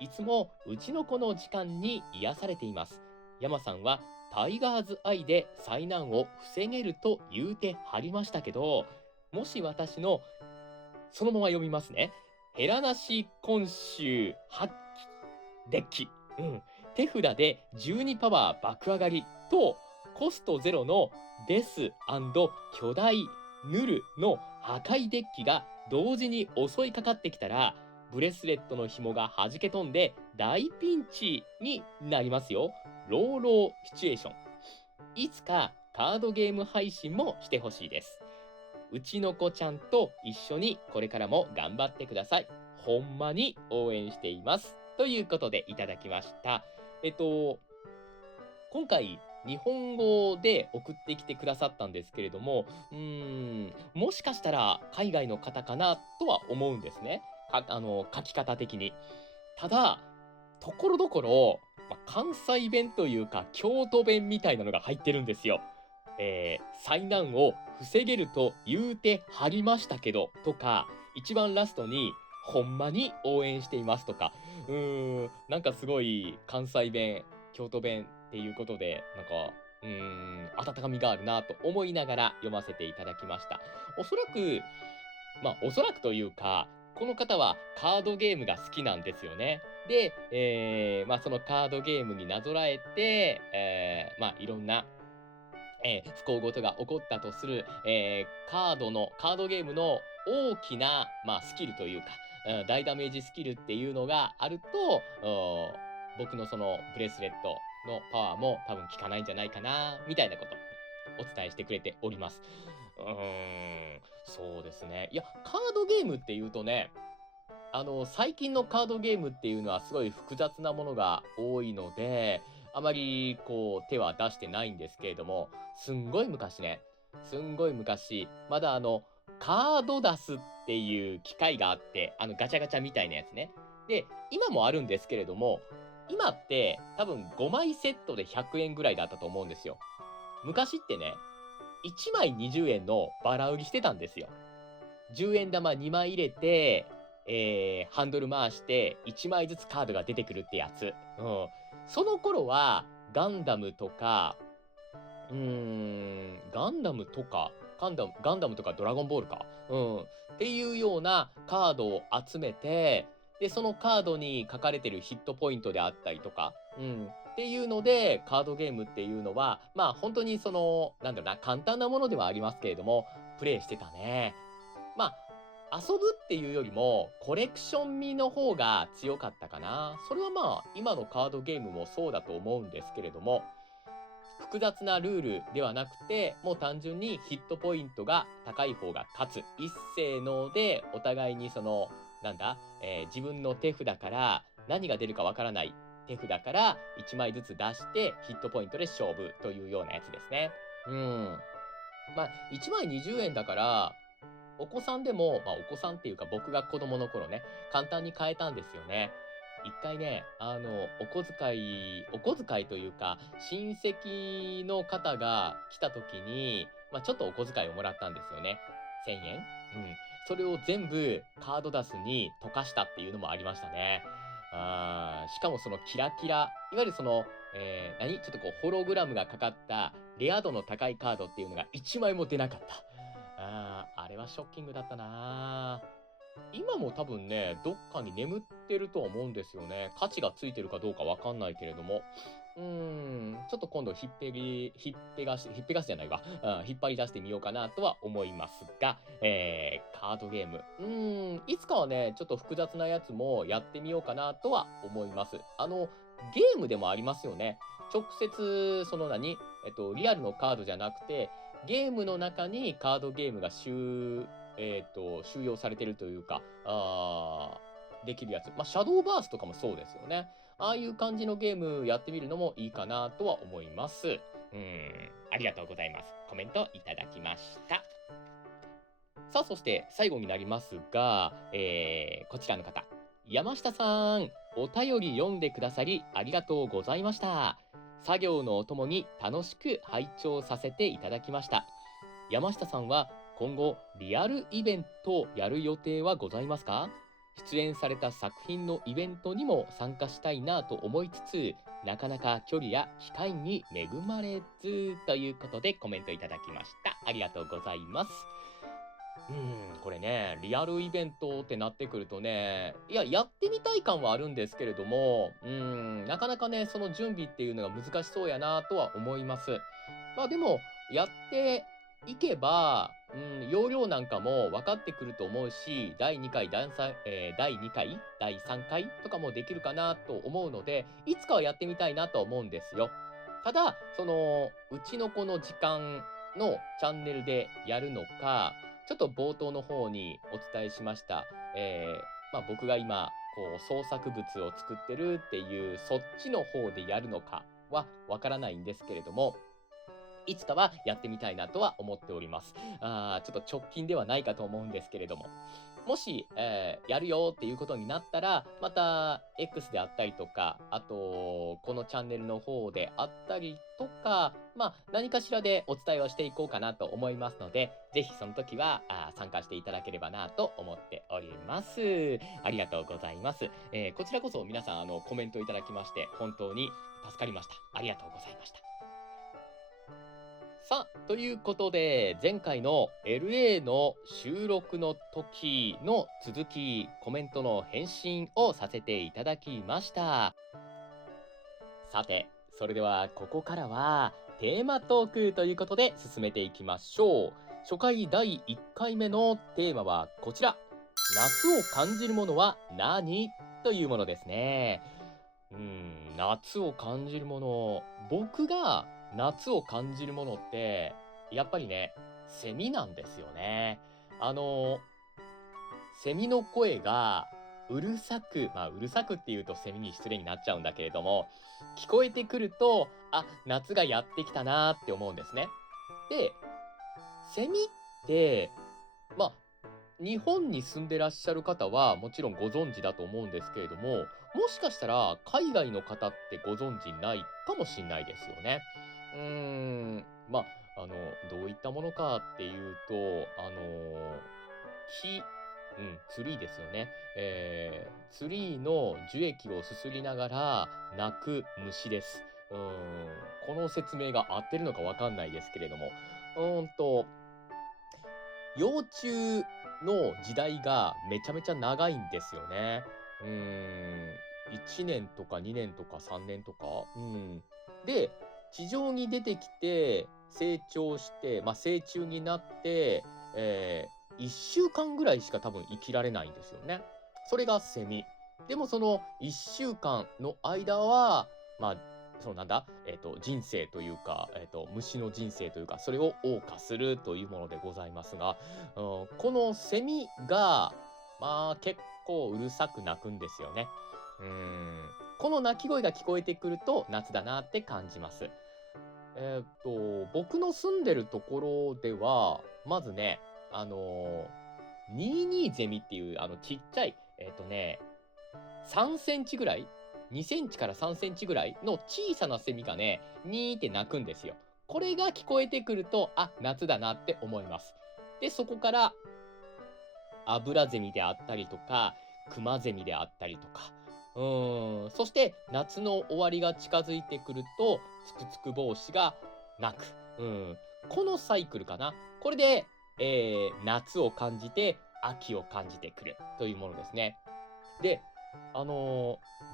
いつもうちの子の時間に癒されています。山さんはタイガーズアイで災難を防げると言うてはりましたけど、もし私の、そのまま読みますね。ヘラなし今週発揮デッキ。手札で12パワー爆上がりと、コストゼロのデス巨大ヌルの破壊デッキが同時に襲いかかってきたら、ブレスレットの紐が弾け飛んで大ピンチになりますよ。ローローシチュエーション。いつかカードゲーム配信もしてほしいです。うちの子ちゃんと一緒にこれからも頑張ってください。ほんまに応援しています。ということでいただきました。今回、日本語で送ってきてくださったんですけれども、もしかしたら海外の方かなとは思うんですね。書き方的に。ただ、ところどころ、関西弁というか、京都弁みたいなのが入ってるんですよ。災難を防げると言うてはりましたけど、とか、一番ラストに、ほんまに応援していますとか、なんかすごい関西弁、京都弁っていうことで、なんか、温かみがあるなと思いながら読ませていただきました。おそらく、おそらくというか、この方はカードゲームが好きなんですよね。で、そのカードゲームになぞらえて、いろんな、不幸事が起こったとする、カードゲームの大きな、スキルというか、大ダメージスキルっていうのがあると、僕のそのブレスレットのパワーも多分効かないんじゃないかな、みたいなことお伝えしてくれております。そうですね。いや、カードゲームっていうとね、最近のカードゲームっていうのはすごい複雑なものが多いので、あまりこう手は出してないんですけれども、すんごい昔ね、すんごい昔、まだカード出すっていう機械があって、ガチャガチャみたいなやつね。で、今もあるんですけれども、今って多分5枚セットで100円ぐらいだったと思うんですよ。昔ってね、1枚20円のバラ売りしてたんですよ。10円玉2枚入れて、ハンドル回して1枚ずつカードが出てくるってやつ。その頃は、ガンダムとか、ガンダムとかドラゴンボールか。っていうようなカードを集めて、で、そのカードに書かれてるヒットポイントであったりとか、っていうので、カードゲームっていうのは、本当になんだろうな、簡単なものではありますけれども、プレイしてたね。遊ぶっていうよりも、コレクション味の方が強かったかな。それはまあ、今のカードゲームもそうだと思うんですけれども、複雑なルールではなくて、もう単純にヒットポイントが高い方が勝つ。一斉ので、お互いになんだ、自分の手札から何が出るかわからない手札から1枚ずつ出してヒットポイントで勝負というようなやつですね。うん。まあ、1枚20円だから、お子さんでも、まあ、お子さんっていうか僕が子供の頃ね、簡単に買えたんですよね。一回ね、お小遣いというか、親戚の方が来た時に、まあ、ちょっとお小遣いをもらったんですよね。1000円。うん。それを全部カードダスに溶かしたっていうのもありましたね。しかもそのキラキラ、いわゆるちょっとこうホログラムがかかったレア度の高いカードっていうのが1枚も出なかった。あれはショッキングだったな。今も多分ね、どっかに眠ってるとは思うんですよね。価値がついてるかどうかわかんないけれども。ちょっと今度ひっぺがすじゃないわ。引っ張り出してみようかなとは思いますが、カードゲーム。いつかはね、ちょっと複雑なやつもやってみようかなとは思います。ゲームでもありますよね。直接、リアルのカードじゃなくて、ゲームの中にカードゲームが収容されてるというか、できるやつ。まあ、シャドーバースとかもそうですよね。ああいう感じのゲームやってみるのもいいかなとは思います。ありがとうございます。コメントいただきました。さあ、そして最後になりますが、こちらの方。山下さん、お便り読んでくださりありがとうございました。作業のお供に楽しく拝聴させていただきました。山下さんは今後リアルイベントをやる予定はございますか？出演された作品のイベントにも参加したいなと思いつつ、なかなか距離や機会に恵まれずということでコメントいただきました。ありがとうございます。これね、リアルイベントってなってくるとね、いや、やってみたい感はあるんですけれども、なかなかね、その準備っていうのが難しそうやなとは思います。まあでも、やっていけば、容量なんかも分かってくると思うし、第2回、第2回、第3回とかもできるかなと思うので、いつかはやってみたいなと思うんですよ。ただ、うちの子の時間のチャンネルでやるのか、ちょっと冒頭の方にお伝えしました、まあ、僕が今、こう、創作物を作ってるっていう、そっちの方でやるのかはわからないんですけれども、いつかはやってみたいなとは思っております。ちょっと直近ではないかと思うんですけれども。もし、やるよっていうことになったら、また X であったりとか、あと、このチャンネルの方であったりとか、まあ、何かしらでお伝えをしていこうかなと思いますので、ぜひその時は参加していただければなと思っております。ありがとうございます。こちらこそ皆さんコメントいただきまして、本当に助かりました。ありがとうございました。さあ、ということで、前回の LA の収録の時の続き、コメントの返信をさせていただきました。さて、それではここからはテーマトークということで進めていきましょう。初回第1回目のテーマはこちら。夏を感じるものは何？というものですね。夏を感じるもの。僕が夏を感じるものって、やっぱりね、セミなんですよね。あの、セミの声がうるさく、まあ、うるさくって言うとセミに失礼になっちゃうんだけれども、聞こえてくると、あ、夏がやってきたなーって思うんですね。で、セミって、まあ、日本に住んでらっしゃる方はもちろんご存知だと思うんですけれども、もしかしたら海外の方ってご存知ないかもしんないですよね。まあ、どういったものかっていうと、木、ツリーですよね。ツリーの樹液をすすりながら鳴く虫です。この説明が合ってるのかわかんないですけれども、うーんと、幼虫の時代がめちゃめちゃ長いんですよね。うーん、1年とか2年とか3年とか。で、地上に出てきて、成長して、まあ、成虫になって、1週間ぐらいしか多分生きられないんですよね。それがセミ。でもその1週間の間は、まあ、なんだ、人生というか、虫の人生というか、それを謳歌するというものでございますが、このセミが、まあ、結構うるさく鳴くんですよね。この鳴き声が聞こえてくると夏だなって感じます。僕の住んでるところでは、まずね、ニーニーゼミっていう、ちっちゃい、3センチぐらい、2センチから3センチぐらいの小さなセミがね、ニーって鳴くんですよ。これが聞こえてくると、あ、夏だなって思います。で、そこから、アブラゼミであったりとか、クマゼミであったりとか、そして夏の終わりが近づいてくると、ツクツク帽子が鳴く。このサイクルかな。これで、夏を感じて、秋を感じてくるというものですね。で、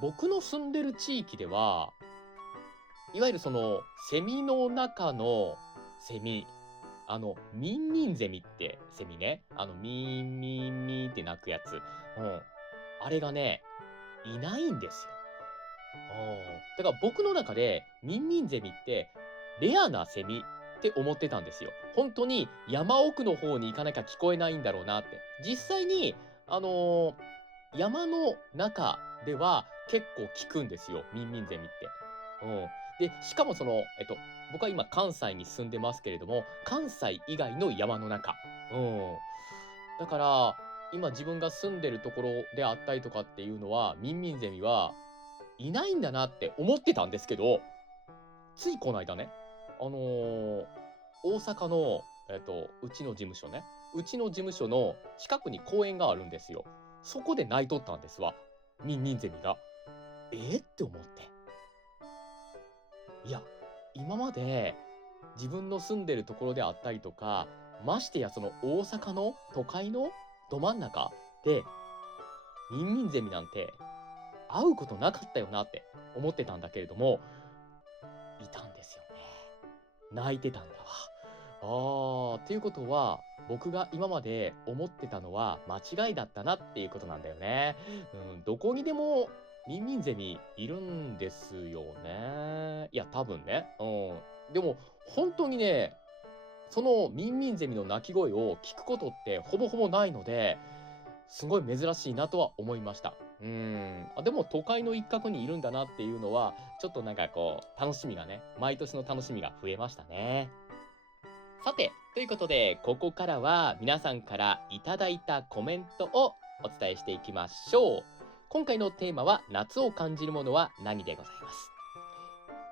僕の住んでる地域では、いわゆるそのセミの中のセミ、ミンミンゼミってセミね、ミンミンミンって鳴くやつ。あれがね、いないんですよ。だから僕の中でミンミンゼミってレアなセミって思ってたんですよ。本当に山奥の方に行かなきゃ聞こえないんだろうなって。実際に、あの、山の中では結構聞くんですよ、ミンミンゼミって。うん。で、しかも僕は今関西に住んでますけれども、関西以外の山の中。うん。だから、今自分が住んでるところであったりとかっていうのは、ミンミンゼミはいないんだなって思ってたんですけど、ついこの間ね、あの、大阪の、うちの事務所ね、うちの事務所の近くに公園があるんですよ。そこで鳴いとったんですわ、ミンミンゼミが。って思って。いや、今まで自分の住んでるところであったりとか、ましてやその大阪の都会のど真ん中で、ミンミンゼミなんて会うことなかったよなって思ってたんだけれども、いたんですよね。泣いてたんだわ。ということは、僕が今まで思ってたのは間違いだったなっていうことなんだよね。どこにでもミンミンゼミいるんですよね。いや、多分ね。でも、本当にね、そのミンミンゼミの鳴き声を聞くことってほぼほぼないので、すごい珍しいなとは思いました。でも都会の一角にいるんだなっていうのは、ちょっとなんかこう、楽しみがね、毎年の楽しみが増えましたね。さて、ということで、ここからは皆さんからいただいたコメントをお伝えしていきましょう。今回のテーマは、夏を感じるものは何でございます。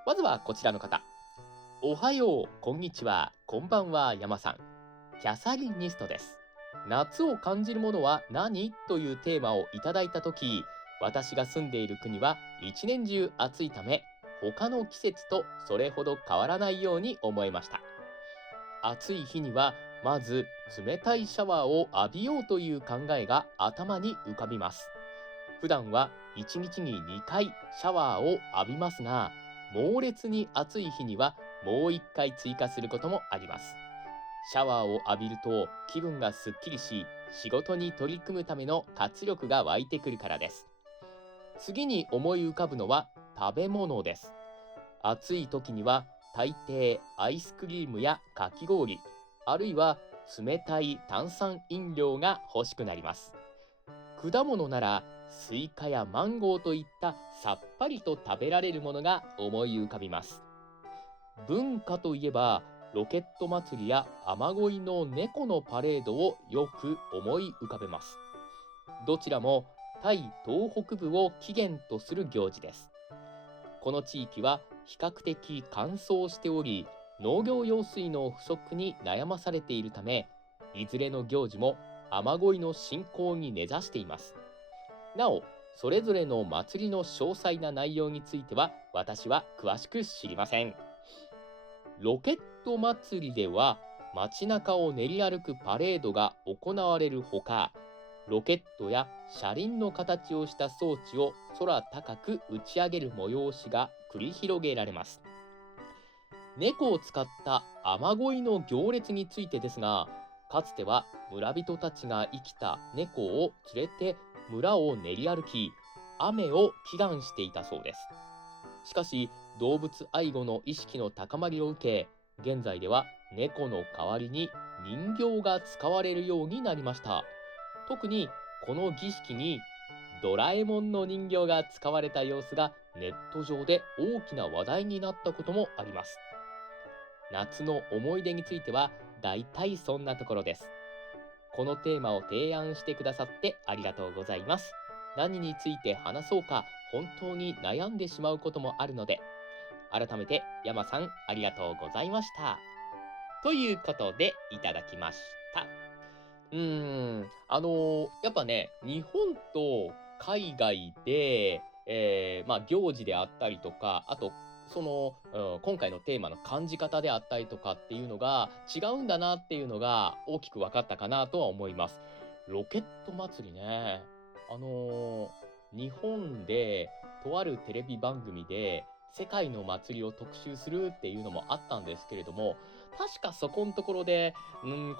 まずはこちらの方。おはよう、こんにちは、こんばんは、山さん。キャサリニストです。夏を感じるものは何というテーマをいただいたとき、私が住んでいる国は一年中暑いため、他の季節とそれほど変わらないように思えました。暑い日にはまず冷たいシャワーを浴びようという考えが頭に浮かびます。普段は1日に2回シャワーを浴びますが、猛烈に暑い日にはもう1回追加することもあります。シャワーを浴びると気分がすっきりし、仕事に取り組むための活力が湧いてくるからです。次に思い浮かぶのは食べ物です。暑い時には大抵アイスクリームやかき氷、あるいは冷たい炭酸飲料が欲しくなります。果物ならスイカやマンゴーといったさっぱりと食べられるものが思い浮かびます。文化といえばロケット祭りや雨乞いの猫のパレードをよく思い浮かべます。どちらもタイ東北部を起源とする行事です。この地域は比較的乾燥しており、農業用水の不足に悩まされているため、いずれの行事も雨乞いの信仰に根ざしています。なお、それぞれの祭りの詳細な内容については私は詳しく知りません。ロケット祭りでは街中を練り歩くパレードが行われるほか、ロケットや車輪の形をした装置を空高く打ち上げる催しが繰り広げられます。猫を使った雨乞いの行列についてですが、かつては村人たちが生きた猫を連れて村を練り歩き、雨を祈願していたそうです。しかし、動物愛護の意識の高まりを受け、現在では猫の代わりに人形が使われるようになりました。特にこの儀式にドラえもんの人形が使われた様子がネット上で大きな話題になったこともあります。夏の思い出についてはだいたいそんなところです。このテーマを提案してくださってありがとうございます。何について話そうか本当に悩んでしまうこともあるので、改めて山さんありがとうございました。ということでいただきました。やっぱね、日本と海外で、行事であったりとか、あと、今回のテーマの感じ方であったりとかっていうのが違うんだなっていうのが大きく分かったかなとは思います。ロケット祭りね。日本でとあるテレビ番組で世界の祭りを特集するっていうのもあったんですけれども、確かそこのところで、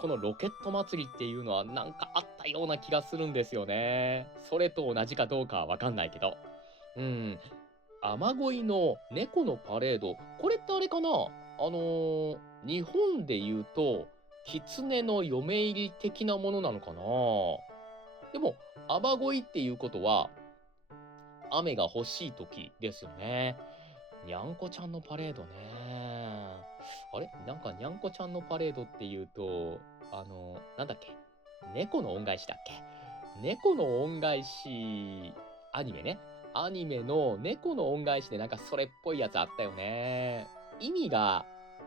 このロケット祭りっていうのはなんかあったような気がするんですよね。それと同じかどうかはわかんないけど。うん。雨乞いの猫のパレード、これってあれかな、日本で言うと、狐の嫁入り的なものなのかな。でも、雨乞いっていうことは、雨が欲しい時ですよね。にゃんこちゃんのパレードね。あれなんかにゃんこちゃんのパレードっていうと、なんだっけ、猫の恩返しだっけ。猫の恩返し、アニメね。アニメの猫の恩返しでなんかそれっぽいやつあったよね。意味が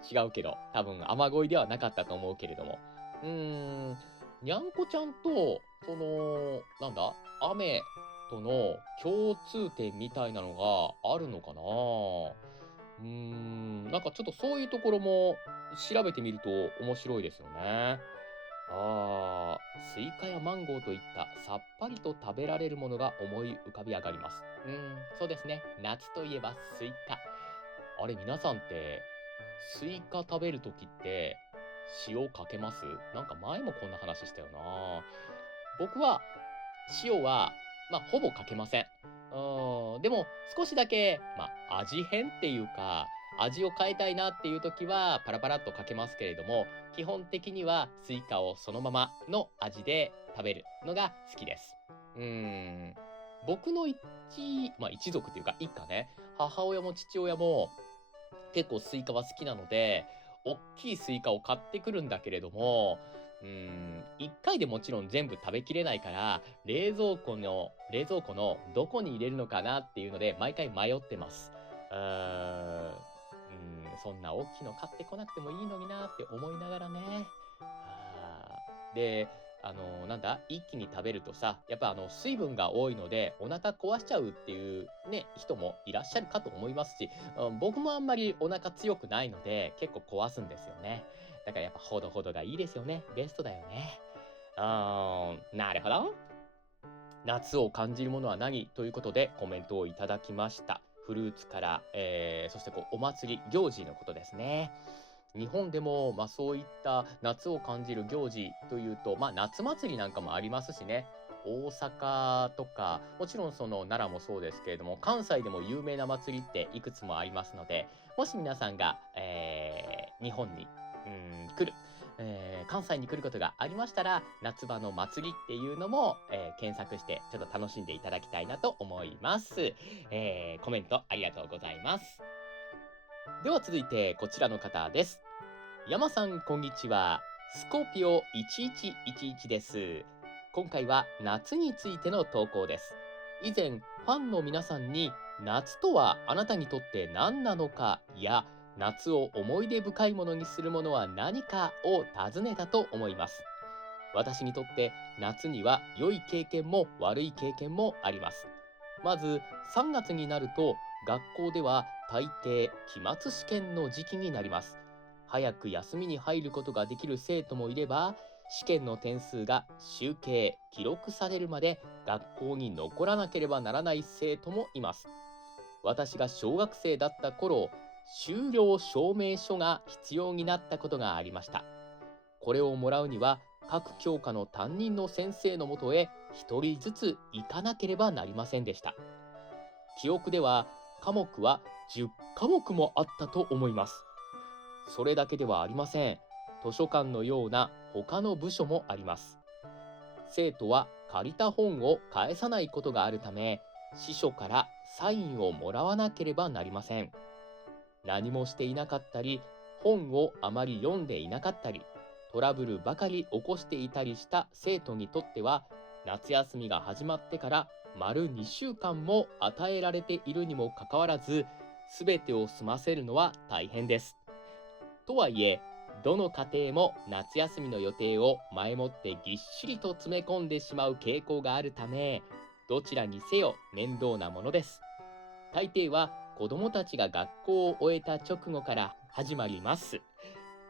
違うけど、多分雨乞いではなかったと思うけれども。うーん、にゃんこちゃんと、なんだ、雨との共通点みたいなのがあるのかな。なんかちょっとそういうところも調べてみると面白いですよね。スイカやマンゴーといったさっぱりと食べられるものが思い浮かび上がります。そうですね。夏といえばスイカ。あれ、皆さんってスイカ食べるときって塩かけます？なんか前もこんな話したよな。僕は塩は、ほぼかけません。でも少しだけ、味変っていうか、味を変えたいなっていう時はパラパラっとかけますけれども、基本的にはスイカをそのままの味で食べるのが好きです。うーん。僕の一族というか一家ね、母親も父親も結構スイカは好きなので、おっきいスイカを買ってくるんだけれども、1回でもちろん全部食べきれないから、冷蔵庫のどこに入れるのかなっていうので、毎回迷ってます。うーん、そんな大きいの買ってこなくてもいいのになって思いながらね。で、なんだ、一気に食べるとさ、やっぱ水分が多いので、お腹壊しちゃうっていうね、人もいらっしゃるかと思いますし、僕もあんまりお腹強くないので、結構壊すんですよね。だからやっぱほどほどがいいですよね。ベストだよね。なるほど。夏を感じるものは何ということでコメントをいただきました。フルーツから、そしてお祭り、行事のことですね。日本でも、そういった夏を感じる行事というと、夏祭りなんかもありますしね。大阪とか、もちろん奈良もそうですけれども、関西でも有名な祭りっていくつもありますので、もし皆さんが、日本に、来る、関西に来ることがありましたら、夏場の祭りっていうのも、検索してちょっと楽しんでいただきたいなと思います。コメントありがとうございます。では続いてこちらの方です。山さん、こんにちは。スコピオ1111です。今回は夏についての投稿です。以前、ファンの皆さんに夏とはあなたにとって何なのかや、夏を思い出深いものにするものは何かを尋ねたと思います。私にとって夏には良い経験も悪い経験もあります。まず3月になると学校では大抵期末試験の時期になります。早く休みに入ることができる生徒もいれば、試験の点数が集計・記録されるまで学校に残らなければならない生徒もいます。私が小学生だった頃、修了証明書が必要になったことがありました。これをもらうには各教科の担任の先生のもとへ一人ずつ行かなければなりませんでした。記憶では科目は10科目もあったと思います。それだけではありません。図書館のような他の部署もあります。生徒は借りた本を返さないことがあるため、司書からサインをもらわなければなりません。何もしていなかったり、本をあまり読んでいなかったり、トラブルばかり起こしていたりした生徒にとっては、夏休みが始まってから丸2週間も与えられているにもかかわらず、すべてを済ませるのは大変です。とはいえ、どの家庭も夏休みの予定を前もってぎっしりと詰め込んでしまう傾向があるため、どちらにせよ面倒なものです。大抵は子どもたちが学校を終えた直後から始まります。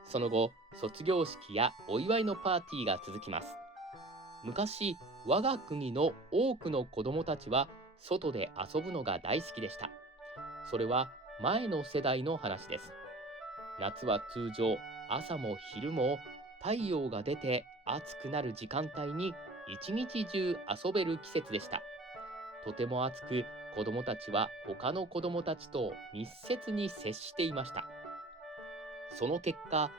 その後、卒業式やお祝いのパーティーが続きます。昔、我が国の多くの子どもたちは外で遊ぶのが大好きでした。それは前の世代の話です。夏は通常、朝も昼も太陽が出て暑くなる時間帯に一日中遊べる季節でした。とても暑く、子どもたちは他の子どもたちと密接に接していました。その結果、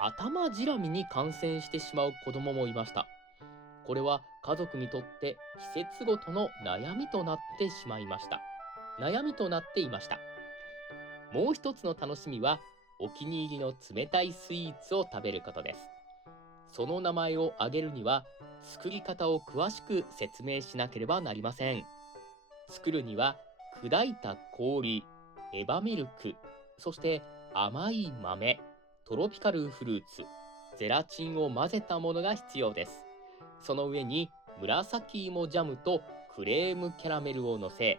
頭じらみに感染してしまう子どももいました。これは家族にとって季節ごとの悩みとなっていました。もう一つの楽しみは、お気に入りの冷たいスイーツを食べることです。その名前を挙げるには、作り方を詳しく説明しなければなりません。作るには、砕いた氷、エバミルク、そして甘い豆、トロピカルフルーツ、ゼラチンを混ぜたものが必要です。その上に紫芋ジャムとクレームキャラメルを乗せ、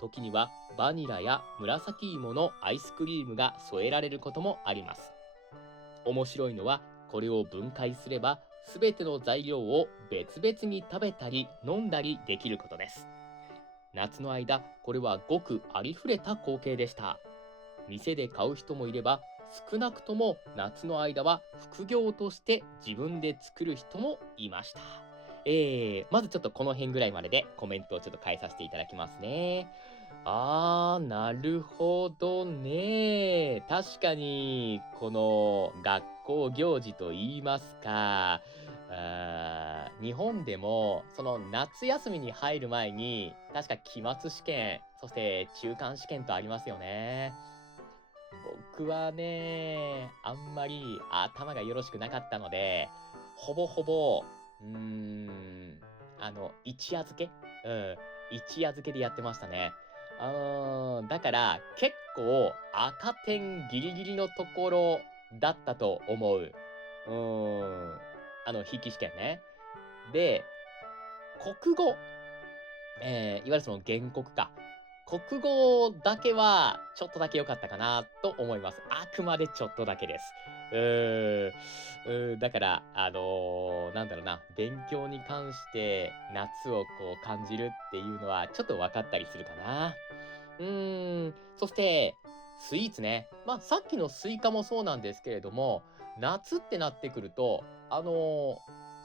時にはバニラや紫芋のアイスクリームが添えられることもあります。面白いのは、これを分解すればすべての材料を別々に食べたり飲んだりできることです。夏の間、これはごくありふれた光景でした。店で買う人もいれば、少なくとも夏の間は副業として自分で作る人もいました。まずちょっとこの辺ぐらいまででコメントをちょっと返させていただきますね。なるほどね。確かに、この学校行事といいますか、日本でも、その夏休みに入る前に、確か期末試験、そして中間試験とありますよね。僕はね、あんまり頭がよろしくなかったので、ほぼほぼ、一夜漬けうん、一夜漬けでやってましたね。だから結構赤点ギリギリのところだったと思う。筆記試験ね。で、国語、いわゆるその原告か。国語だけはちょっとだけ良かったかなと思います。あくまでちょっとだけです。うーん。だから、なんだろうな、勉強に関して夏をこう感じるっていうのはちょっと分かったりするかな。そして、スイーツね。さっきのスイカもそうなんですけれども、夏ってなってくると、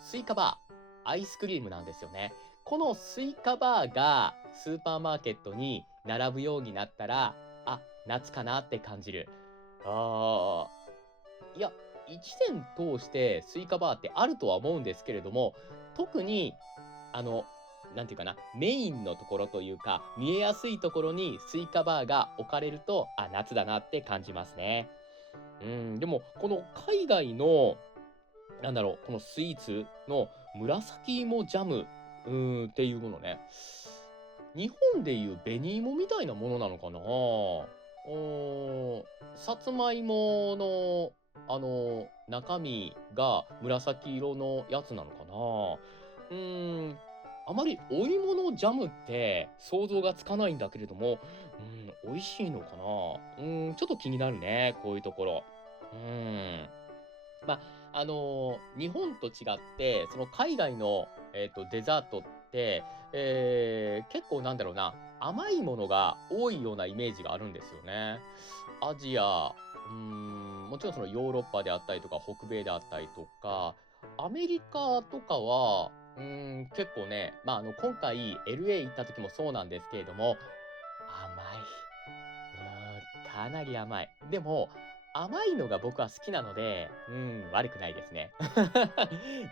スイカバー、アイスクリームなんですよね。このスイカバーがスーパーマーケットに並ぶようになったら、夏かなって感じる。あいや、1年通してスイカバーってあるとは思うんですけれども、特に、あの、なんていうかな、メインのところというか、見えやすいところにスイカバーが置かれると、夏だなって感じますね。でも、この海外の、なんだろう、このスイーツの紫芋ジャム、っていうものね。日本でいう紅芋みたいなものなのかな。さつまいもの、中身が紫色のやつなのかな。あまりお芋のジャムって想像がつかないんだけれども、美味しいのかな。ちょっと気になるね、こういうところ。うーん。日本と違って、その海外の、デザートって、結構なんだろうな、甘いものが多いようなイメージがあるんですよね。アジア、もちろんそのヨーロッパであったりとか、北米であったりとか、アメリカとかは、結構ね、今回 LA 行った時もそうなんですけれども、甘い。かなり甘い。でも、甘いのが僕は好きなので、悪くないですね。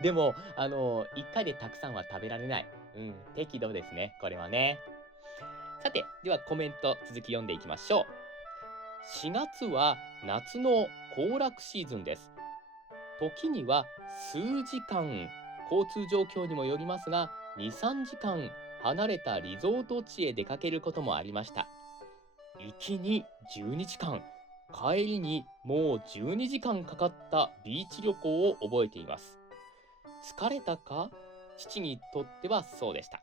でも、1回でたくさんは食べられない。適度ですね、これはね。さて、ではコメント続き読んでいきましょう。4月は夏の行楽シーズンです。時には数時間、交通状況にもよりますが、2、3時間離れたリゾート地へ出かけることもありました。行きに12時間、帰りにもう12時間かかったビーチ旅行を覚えています。疲れたか？父にとってはそうでした。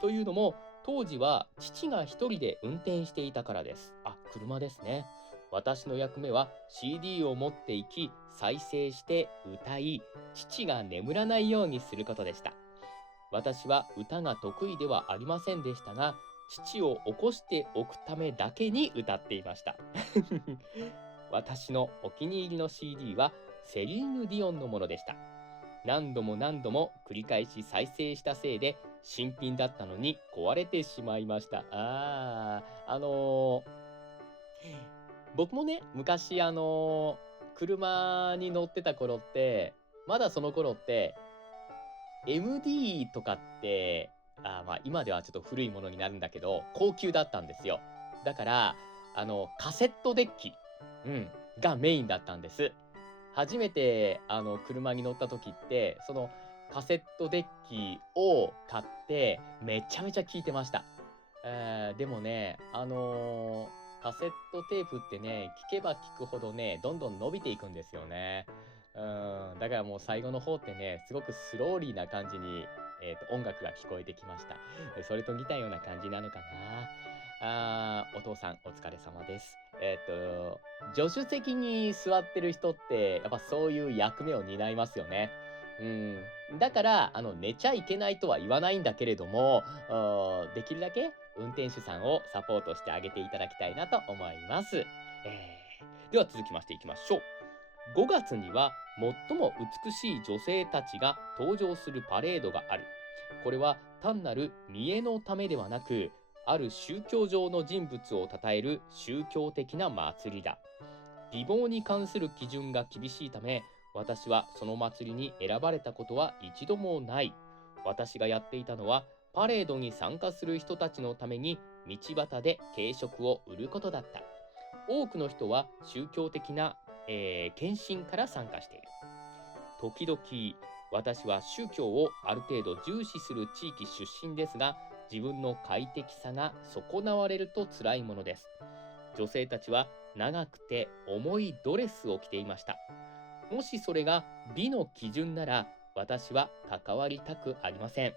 というのも、当時は父が一人で運転していたからです。あ、車ですね。私の役目は CD を持って行き、再生して歌い、父が眠らないようにすることでした。私は歌が得意ではありませんでしたが、父を起こしておくためだけに歌っていました。私のお気に入りの CD はセリーヌ・ディオンのものでした。何度も何度も繰り返し再生したせいで新品だったのに壊れてしまいました。僕もね、昔車に乗ってた頃って、まだその頃って MD とかって、今ではちょっと古いものになるんだけど、高級だったんですよ。だから、カセットデッキ、うん、がメインだったんです。初めて、車に乗った時って、そのカセットデッキを買って、めちゃめちゃ聴いてました。でもね、カセットテープってね、聴けば聴くほどね、どんどん伸びていくんですよね。だからもう最後の方ってね、すごくスローリーな感じに、音楽が聞こえてきました。それと似たような感じなのかな。お父さんお疲れ様です。助手席に座ってる人って、やっぱそういう役目を担いますよね。うん。だから、寝ちゃいけないとは言わないんだけれども、できるだけ運転手さんをサポートしてあげていただきたいなと思います。では続きましていきましょう。5月には最も美しい女性たちが登場するパレードがある。これは単なる見栄のためではなく、ある宗教上の人物を称える宗教的な祭りだ。美貌に関する基準が厳しいため、私はその祭りに選ばれたことは一度もない。私がやっていたのは、パレードに参加する人たちのために道端で軽食を売ることだった。多くの人は宗教的な、献身から参加している。時々、私は宗教をある程度重視する地域出身ですが、自分の快適さが損なわれると辛いものです。女性たちは長くて重いドレスを着ていました。もしそれが美の基準なら、私は関わりたくありません。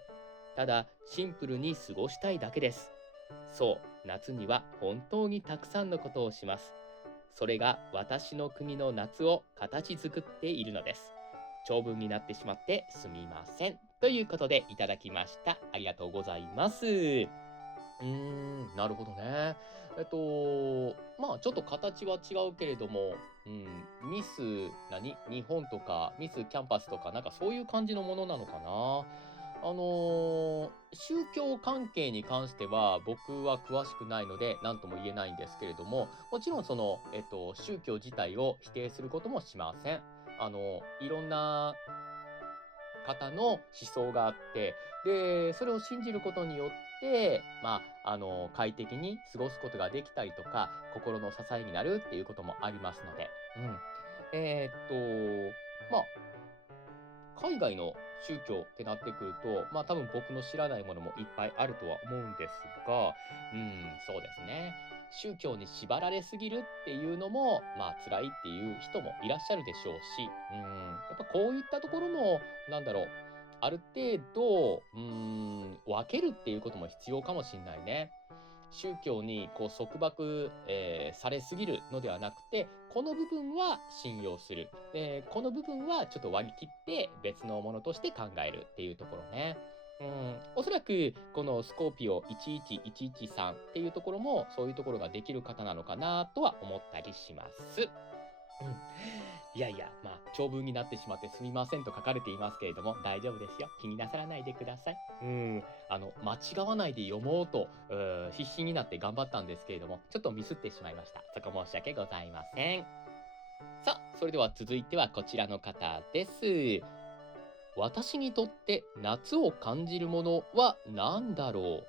ただ、シンプルに過ごしたいだけです。そう、夏には本当にたくさんのことをします。それが私の国の夏を形作っているのです。長文になってしまってすみません。ということでいただきました。ありがとうございます。なるほどね。ちょっと形は違うけれども、ミス日本とか、ミスキャンパスとか、なんかそういう感じのものなのかな。宗教関係に関しては、僕は詳しくないので、何とも言えないんですけれども、もちろんその、宗教自体を否定することもしません。いろんな方の思想があって、で、それを信じることによって、快適に過ごすことができたりとか、心の支えになるっていうこともありますので、まあ、海外の宗教ってなってくると、多分僕の知らないものもいっぱいあるとは思うんですが、そうですね。宗教に縛られすぎるっていうのも、辛いっていう人もいらっしゃるでしょうし、やっぱこういったところも、なんだろう、ある程度、分けるっていうことも必要かもしんないね。宗教にこう束縛、されすぎるのではなくて、この部分は信用する。この部分はちょっと割り切って別のものとして考えるっていうところね。おそらくこのスコーピオ11113っていうところもそういうところができる方なのかなとは思ったりします。うん。いやいや、長文になってしまってすみませんと書かれていますけれども、大丈夫ですよ。気になさらないでください。間違わないで読もうと、必死になって頑張ったんですけれども、ちょっとミスってしまいました。そこ申し訳ございません。さあ、それでは続いてはこちらの方です。私にとって夏を感じるものは何だろう。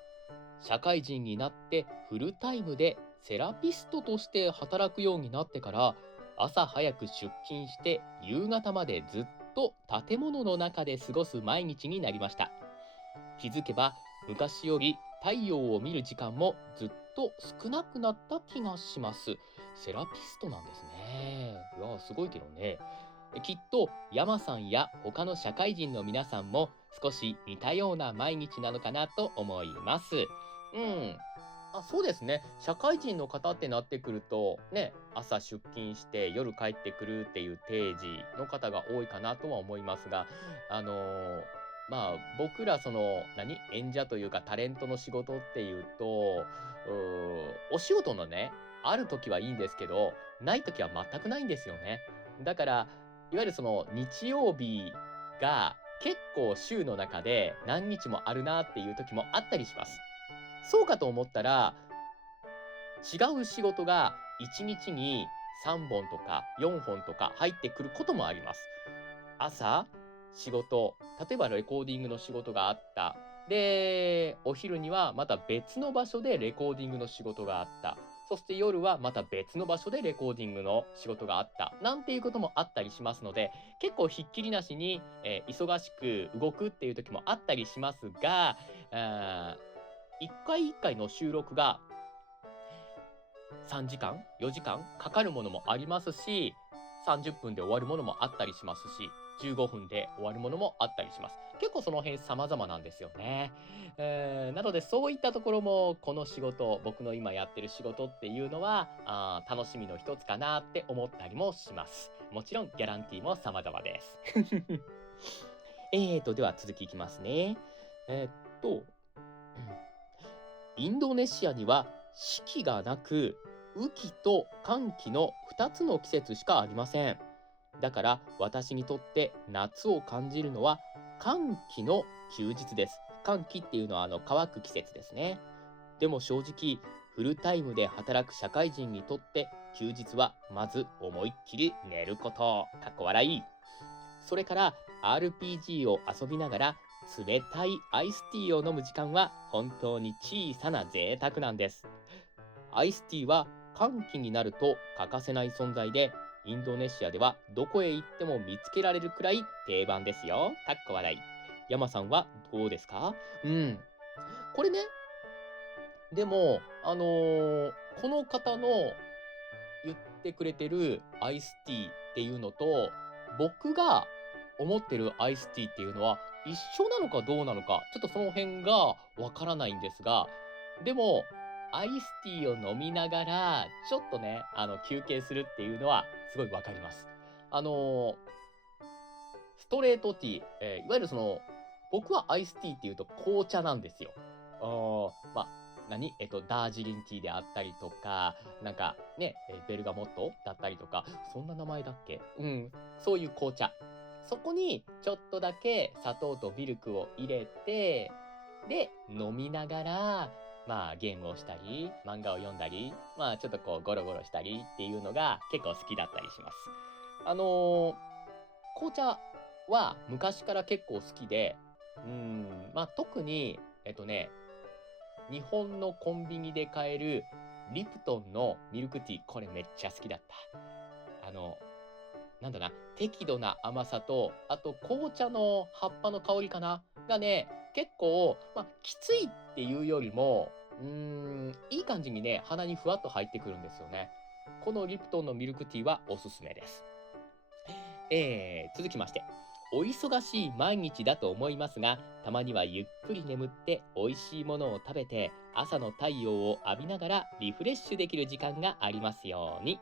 社会人になってフルタイムでセラピストとして働くようになってから、朝早く出勤して夕方までずっと建物の中で過ごす毎日になりました。気づけば昔より太陽を見る時間もずっと少なくなった気がします。セラピストなんですね。いや、すごいけどね。きっと山さんや他の社会人の皆さんも少し似たような毎日なのかなと思います。うん。そうですね。社会人の方ってなってくると、ね、朝出勤して夜帰ってくるっていう定時の方が多いかなとは思いますが、あのー僕ら演者というかタレントの仕事っていうと、お仕事のね、ある時はいいんですけど、ない時は全くないんですよね。だから、いわゆるその日曜日が結構週の中で何日もあるなっていう時もあったりします。そうかと思ったら、違う仕事が1日に3本とか4本とか入ってくることもあります。朝、仕事、例えばレコーディングの仕事があった。で、お昼にはまた別の場所でレコーディングの仕事があった。そして夜はまた別の場所でレコーディングの仕事があった。なんていうこともあったりしますので、結構ひっきりなしに、忙しく動くっていう時もあったりしますが、一回一回の収録が3時間、4時間かかるものもありますし、30分で終わるものもあったりしますし、15分で終わるものもあったりします。結構その辺様々なんですよね。なのでそういったところもこの仕事、僕の今やってる仕事っていうのは、楽しみの一つかなって思ったりもします。もちろんギャランティーも様々です。では続きいきますね。えーっと、インドネシアには四季がなく、雨季と乾季の2つの季節しかありません。だから私にとって夏を感じるのは乾季の休日です。乾季っていうのは乾く季節ですね。でも正直、フルタイムで働く社会人にとって休日はまず思いっきり寝ること。かっこ笑い。それから RPG を遊びながら冷たいアイスティーを飲む時間は本当に小さな贅沢なんです。アイスティーは寒気になると欠かせない存在で、インドネシアではどこへ行っても見つけられるくらい定番ですよ。かっこ笑い。山さんはどうですか？うん。これね、でも、この方の言ってくれてるアイスティーっていうのと、僕が思ってるアイスティーっていうのは一緒なのかどうなのか、ちょっとその辺がわからないんですが、でも、アイスティーを飲みながら、ちょっとね、休憩するっていうのはすごいわかります。あの、ストレートティー、いわゆる僕はアイスティーっていうと紅茶なんですよ。ダージリンティーであったりとか、なんかね、ベルガモットだったりとか、そんな名前だっけ？うん、そういう紅茶。そこにちょっとだけ砂糖とミルクを入れて、で、飲みながら、ゲームをしたり、漫画を読んだり、ちょっとこうゴロゴロしたりっていうのが結構好きだったりします。あのー紅茶は昔から結構好きで、特に、日本のコンビニで買えるリプトンのミルクティー、これめっちゃ好きだった。適度な甘さと、あと紅茶の葉っぱの香りかながね、結構、きついっていうよりも、いい感じにね、鼻にふわっと入ってくるんですよね。このリプトンのミルクティーはおすすめです。続きまして。お忙しい毎日だと思いますが、たまにはゆっくり眠って美味しいものを食べて、朝の太陽を浴びながらリフレッシュできる時間がありますように。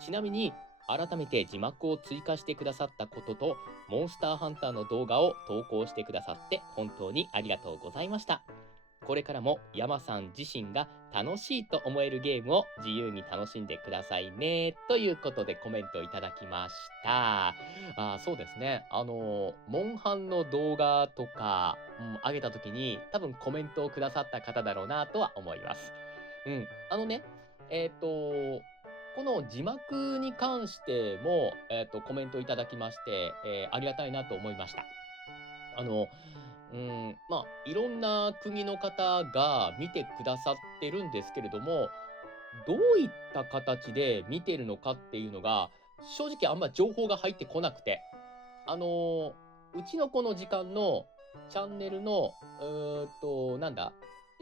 ちなみに、改めて字幕を追加してくださったことと、モンスターハンターの動画を投稿してくださって本当にありがとうございました。これからも山さん自身が楽しいと思えるゲームを自由に楽しんでくださいね。ということでコメントをいただきました。そうですね。モンハンの動画とか、上げた時に多分コメントをくださった方だろうなとは思います。この字幕に関しても、コメントいただきまして、ありがたいなと思いました。あの、いろんな国の方が見てくださってるんですけれども、どういった形で見てるのかっていうのが、正直あんま情報が入ってこなくて、うちのこの時間のチャンネルの、詳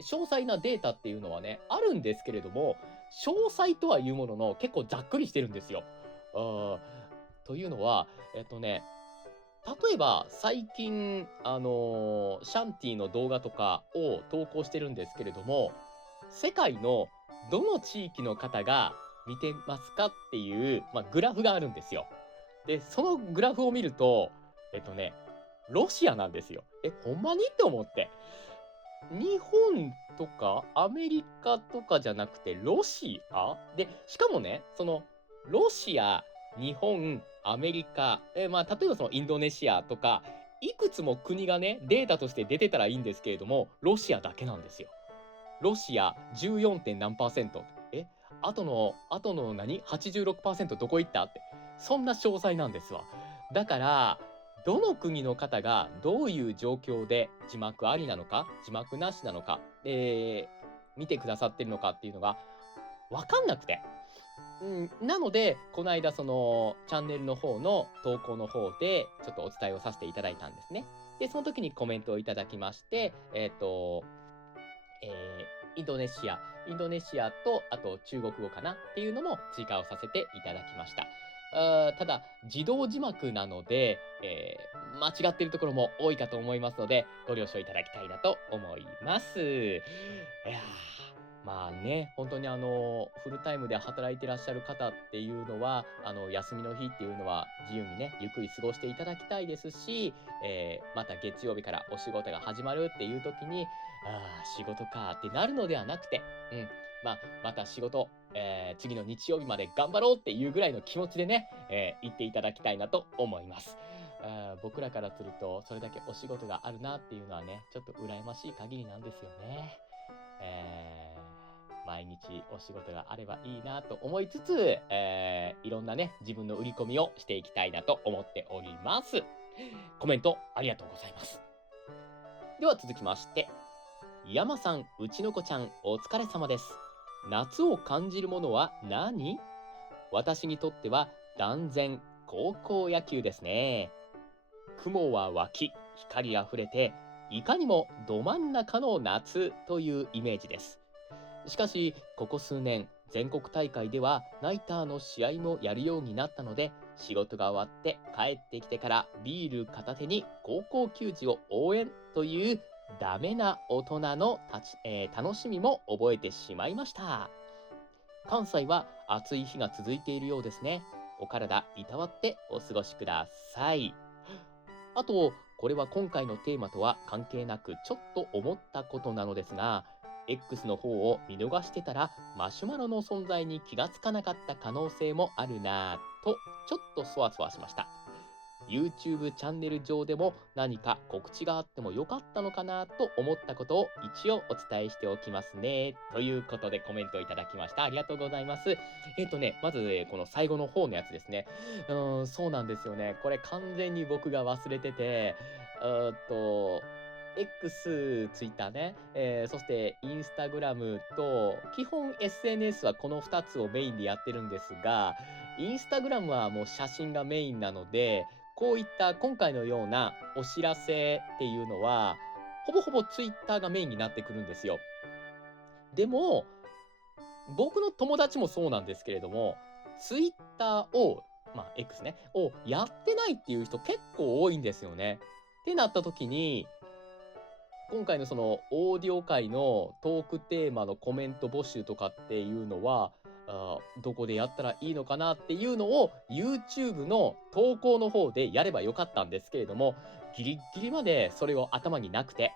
細なデータっていうのはね、あるんですけれども、詳細とはいうものの、結構ざっくりしてるんですよ。というのは、例えば最近、シャンティの動画とかを投稿してるんですけれども、世界のどの地域の方が見てますかっていう、グラフがあるんですよ。で、そのグラフを見ると、ロシアなんですよ。ほんまにって思って。日本とかアメリカとかじゃなくてロシアで、しかもね、そのロシア、日本、アメリカ、例えばそのインドネシアとか、いくつも国がね、データとして出てたらいいんですけれども、ロシアだけなんですよ。ロシア 14. 点何パーセント。あとの何 ?86% どこ行ったって。そんな詳細なんですわ。だから、どの国の方がどういう状況で字幕ありなのか、字幕なしなのか、見てくださってるのかっていうのがわかんなくて。なので、この間そのチャンネルの方の投稿の方でちょっとお伝えをさせていただいたんですね。で、その時にコメントをいただきまして、インドネシア、と、あと中国語かなっていうのも追加をさせていただきました。ただ、自動字幕なので、間違っているところも多いかと思いますので、ご了承いただきたいなと思います。本当にフルタイムで働いてらっしゃる方っていうのは、休みの日っていうのは自由にね、ゆっくり過ごしていただきたいですし、また月曜日からお仕事が始まるっていう時に、仕事かってなるのではなくて、また仕事、次の日曜日まで頑張ろうっていうぐらいの気持ちでね、行っていただきたいなと思います。僕らからすると、それだけお仕事があるなっていうのはね、ちょっと羨ましい限りなんですよね。毎日お仕事があればいいなと思いつつ、いろんなね、自分の売り込みをしていきたいなと思っております。コメントありがとうございます。では続きまして、山さん、うちの子ちゃん、お疲れ様です。夏を感じるものは何？私にとっては断然高校野球ですね。雲は湧き、光あふれて、いかにもど真ん中の夏というイメージです。しかし、ここ数年、全国大会ではナイターの試合もやるようになったので、仕事が終わって帰ってきてからビール片手に高校球児を応援というダメな大人の楽しみも覚えてしまいました。関西は暑い日が続いているようですね。お体いたわってお過ごしください。あと、これは今回のテーマとは関係なくちょっと思ったことなのですが、X の方を見逃してたらマシュマロの存在に気がつかなかった可能性もあるなぁと、ちょっとそわそわしました。YouTube チャンネル上でも何か告知があってもよかったのかなと思ったことを一応お伝えしておきますね。ということでコメントをいただきました。ありがとうございます。まず、この最後の方のやつですね。そうなんですよね。これ完全に僕が忘れてて、うーっと、X、Twitter ね、そしてインスタグラムと、基本 SNS はこの2つをメインでやってるんですが、インスタグラムはもう写真がメインなので、こういった今回のようなお知らせっていうのは、ほぼほぼ Twitter がメインになってくるんですよ。でも、僕の友達もそうなんですけれども、Twitter を、X ね、をやってないっていう人結構多いんですよね。ってなった時に、今回のそのオーディオ界のトークテーマのコメント募集とかっていうのは、どこでやったらいいのかなっていうのを YouTube の投稿の方でやればよかったんですけれども、ギリッギリまでそれを頭になくて、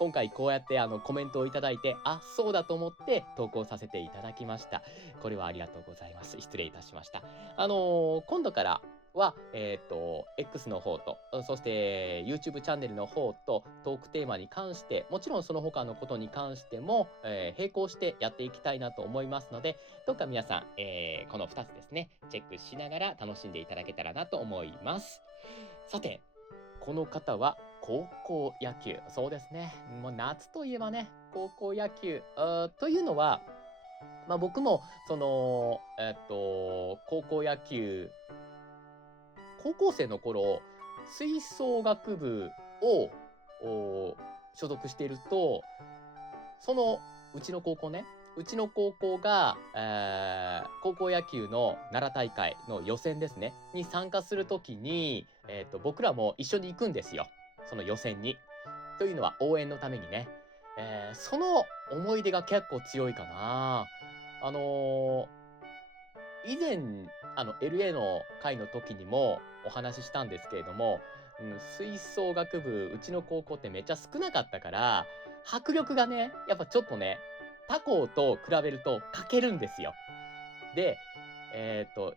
今回こうやってコメントをいただいて、あ、そうだと思って投稿させていただきました。これはありがとうございます。失礼いたしました。今度からは、X の方と、そして YouTube チャンネルの方とトークテーマに関して、もちろんその他のことに関しても、並行してやっていきたいなと思いますので、どうか皆さん、この2つですね、チェックしながら楽しんでいただけたらなと思います。さて、この方は高校野球。そうですね。もう夏といえばね、高校野球。というのは、僕も、高校野球、高校生の頃、吹奏楽部を所属していると、うちの高校ね、うちの高校が、高校野球の奈良大会の予選ですね、に参加するときに、僕らも一緒に行くんですよ。その予選に。というのは応援のためにね。その思い出が結構強いかな。あの以前、LA の会の時にもお話ししたんですけれども、吹奏楽部、うちの高校ってめっちゃ少なかったから、迫力がね、やっぱちょっとね、他校と比べると欠けるんですよ。で、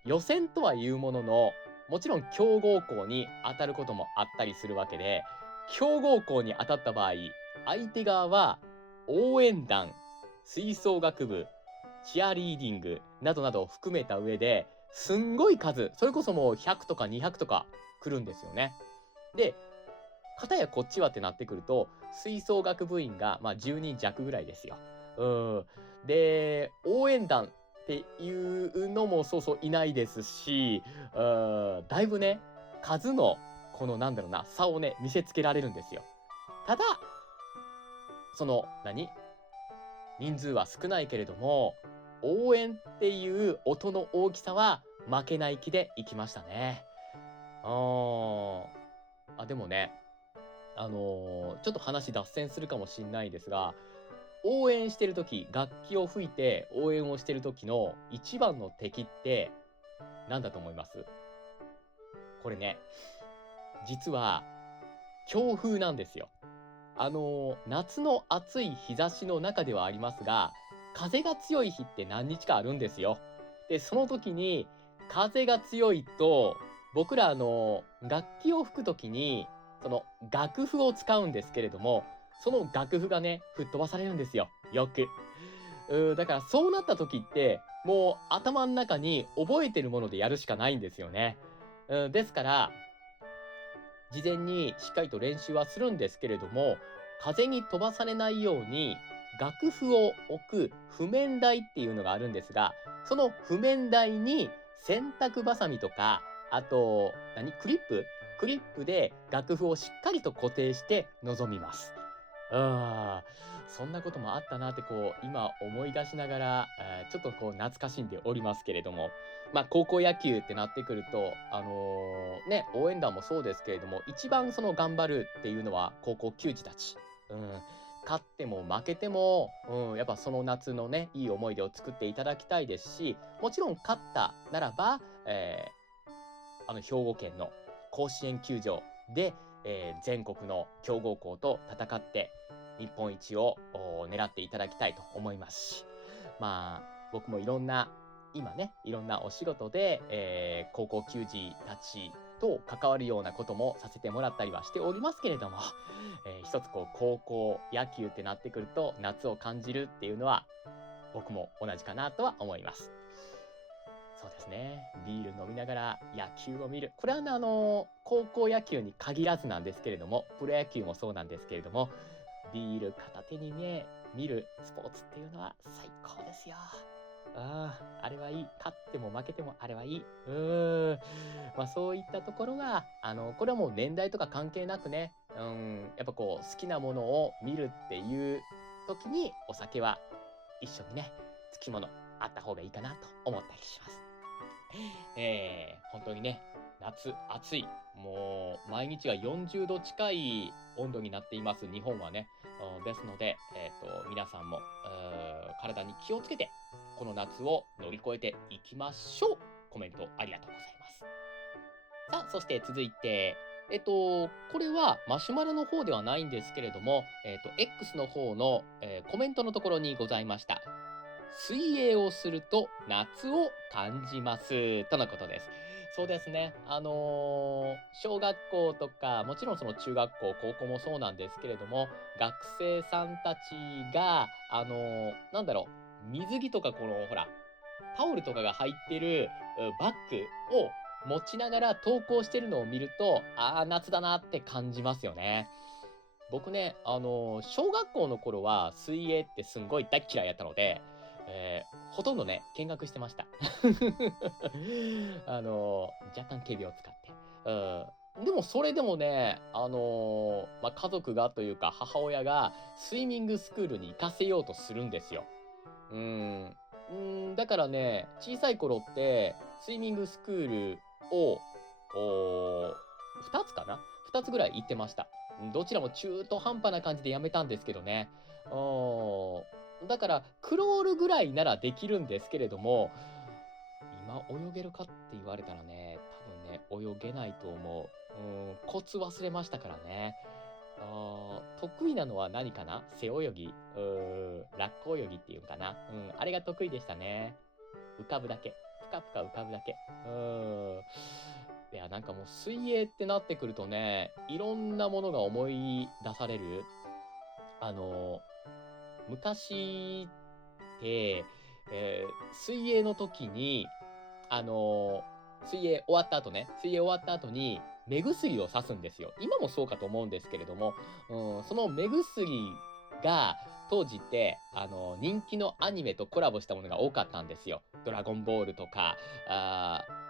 予選とはいうものの、もちろん強豪校に当たることもあったりするわけで、強豪校に当たった場合、相手側は応援団、吹奏楽部、チアリーディングなどなどを含めた上で、すんごい数、それこそもう100とか200とか来るんですよね。で、片やこっちはってなってくると、吹奏楽部員が、10人弱ぐらいですよ。うん。で、応援団っていうのもそうそういないですし、だいぶね、数の、このなんだろうな、差をね、見せつけられるんですよ。ただ、人数は少ないけれども、応援っていう音の大きさは負けない気で行きましたね。でもね、ちょっと話脱線するかもしんないですが、応援してる時、楽器を吹いて応援をしてる時の一番の敵って何だと思います？これね、実は強風なんですよ。夏の暑い日差しの中ではありますが、風が強い日って何日かあるんですよ。で、その時に風が強いと、僕ら楽器を吹く時に、その楽譜を使うんですけれども、その楽譜がね、吹っ飛ばされるんですよ。よく。だからそうなった時って、もう頭の中に覚えてるものでやるしかないんですよね。ですから、事前にしっかりと練習はするんですけれども、風に飛ばされないように楽譜を置く譜面台っていうのがあるんですが、その譜面台に洗濯バサミとか、あと、クリップで楽譜をしっかりと固定して臨みます。そんなこともあったなって今思い出しながら、ちょっと懐かしんでおりますけれども。高校野球ってなってくると、応援団もそうですけれども、一番頑張るっていうのは高校球児たち。うん。勝っても負けても、やっぱその夏のね、いい思い出を作っていただきたいですし、もちろん勝ったならば、兵庫県の甲子園球場で、全国の強豪校と戦って日本一を狙っていただきたいと思いますし、僕も今ね、いろんなお仕事で、高校球児たちと関わるようなこともさせてもらったりはしておりますけれども、一つ高校野球ってなってくると夏を感じるっていうのは僕も同じかなとは思います。そうですね。ビール飲みながら野球を見る。これはね、高校野球に限らずなんですけれども、プロ野球もそうなんですけれども、ビール片手にね、見るスポーツっていうのは最高ですよ。あれはいい。勝っても負けてもあれはいい。そういったところが、これはもう年代とか関係なくね、やっぱ好きなものを見るっていう時に、お酒は一緒にね、つきものあった方がいいかなと思ったりします。本当にね、夏暑い。もう毎日が40度近い温度になっています、日本はね。ですので、皆さんも、体に気をつけて、この夏を乗り越えていきましょう。コメントありがとうございます。さあ、そして続いて、これはマシュマロの方ではないんですけれども、X の方の、コメントのところにございました。水泳をすると夏を感じます。とのことです。そうですね。小学校とか、もちろんその中学校、高校もそうなんですけれども、学生さんたちが、なんだろう、水着とかこの、ほら、タオルとかが入ってる、バッグを持ちながら投稿してるのを見ると、ああ、夏だなって感じますよね。僕ね、小学校の頃は水泳ってすんごい大っ嫌いやったので、ほとんどね、見学してました。若干警備を使って。でもそれでもね、家族がというか母親がスイミングスクールに行かせようとするんですよ。うーん。だからね、小さい頃って、スイミングスクールを、2つかな？ 2 つぐらい行ってました。どちらも中途半端な感じでやめたんですけどね。だから、クロールぐらいならできるんですけれども、今泳げるかって言われたらね、多分ね、泳げないと思う。コツ忘れましたからね。得意なのは何かな？背泳ぎ、ラッコ泳ぎっていうんかな。あれが得意でしたね。浮かぶだけ。ぷかぷか浮かぶだけ。いや、なんかもう水泳ってなってくるとね、いろんなものが思い出される。あの、昔って、水泳の時に、あの、水泳終わった後に目薬をさすんですよ。今もそうかと思うんですけれども、その目薬が当時って、人気のアニメとコラボしたものが多かったんですよ。ドラゴンボールとか、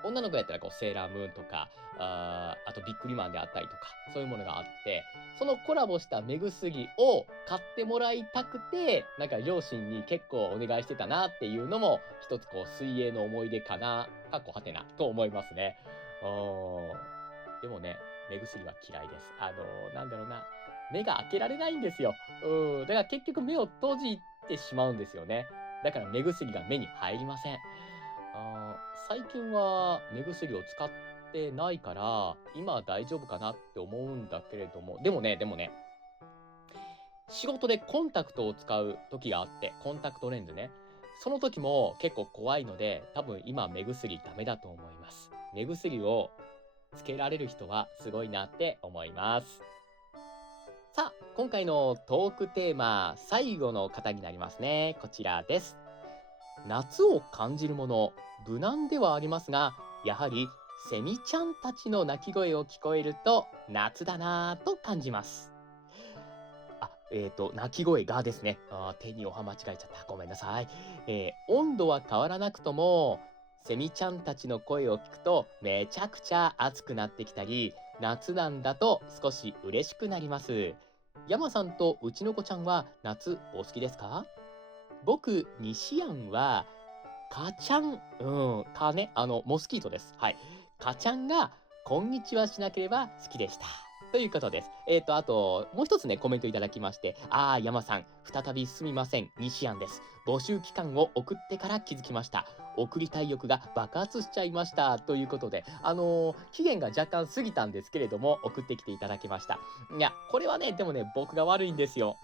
女の子やったらこうセーラームーンとか、あとビックリマンであったりとか、そういうものがあって、そのコラボした目薬を買ってもらいたくて、なんか両親に結構お願いしてたなっていうのも、一つこう水泳の思い出かな、かっこはてなと思いますね。でもね、目薬は嫌いです。なんだろうな、目が開けられないんですよ。だから結局目を閉じてしまうんですよね。だから目薬が目に入りません。最近は目薬を使ってないから、今は大丈夫かなって思うんだけれども、でもね、仕事でコンタクトを使う時があって、コンタクトレンズね。その時も結構怖いので、多分今目薬ダメだと思います。目薬をつけられる人はすごいなって思います。さあ、今回のトークテーマ、最後の方になりますね。こちらです。夏を感じるもの、無難ではありますが、やはりセミちゃんたちの鳴き声を聞こえると夏だなぁと感じます。鳴き声がですね。手におは間違えちゃった。ごめんなさい。温度は変わらなくとも、セミちゃんたちの声を聞くとめちゃくちゃ暑くなってきたり、夏なんだと少し嬉しくなります。山さんとうちの子ちゃんは夏お好きですか？僕、西安は、カチャン、蚊ね、モスキートです。はい。カチャンが、こんにちはしなければ好きでした。ということです。あと、もう一つね、コメントいただきまして、山さん、再びすみません。西安です。募集期間を送ってから気づきました。送りたい欲が爆発しちゃいました。ということで、期限が若干過ぎたんですけれども、送ってきていただきました。いや、これはね、でもね、僕が悪いんですよ。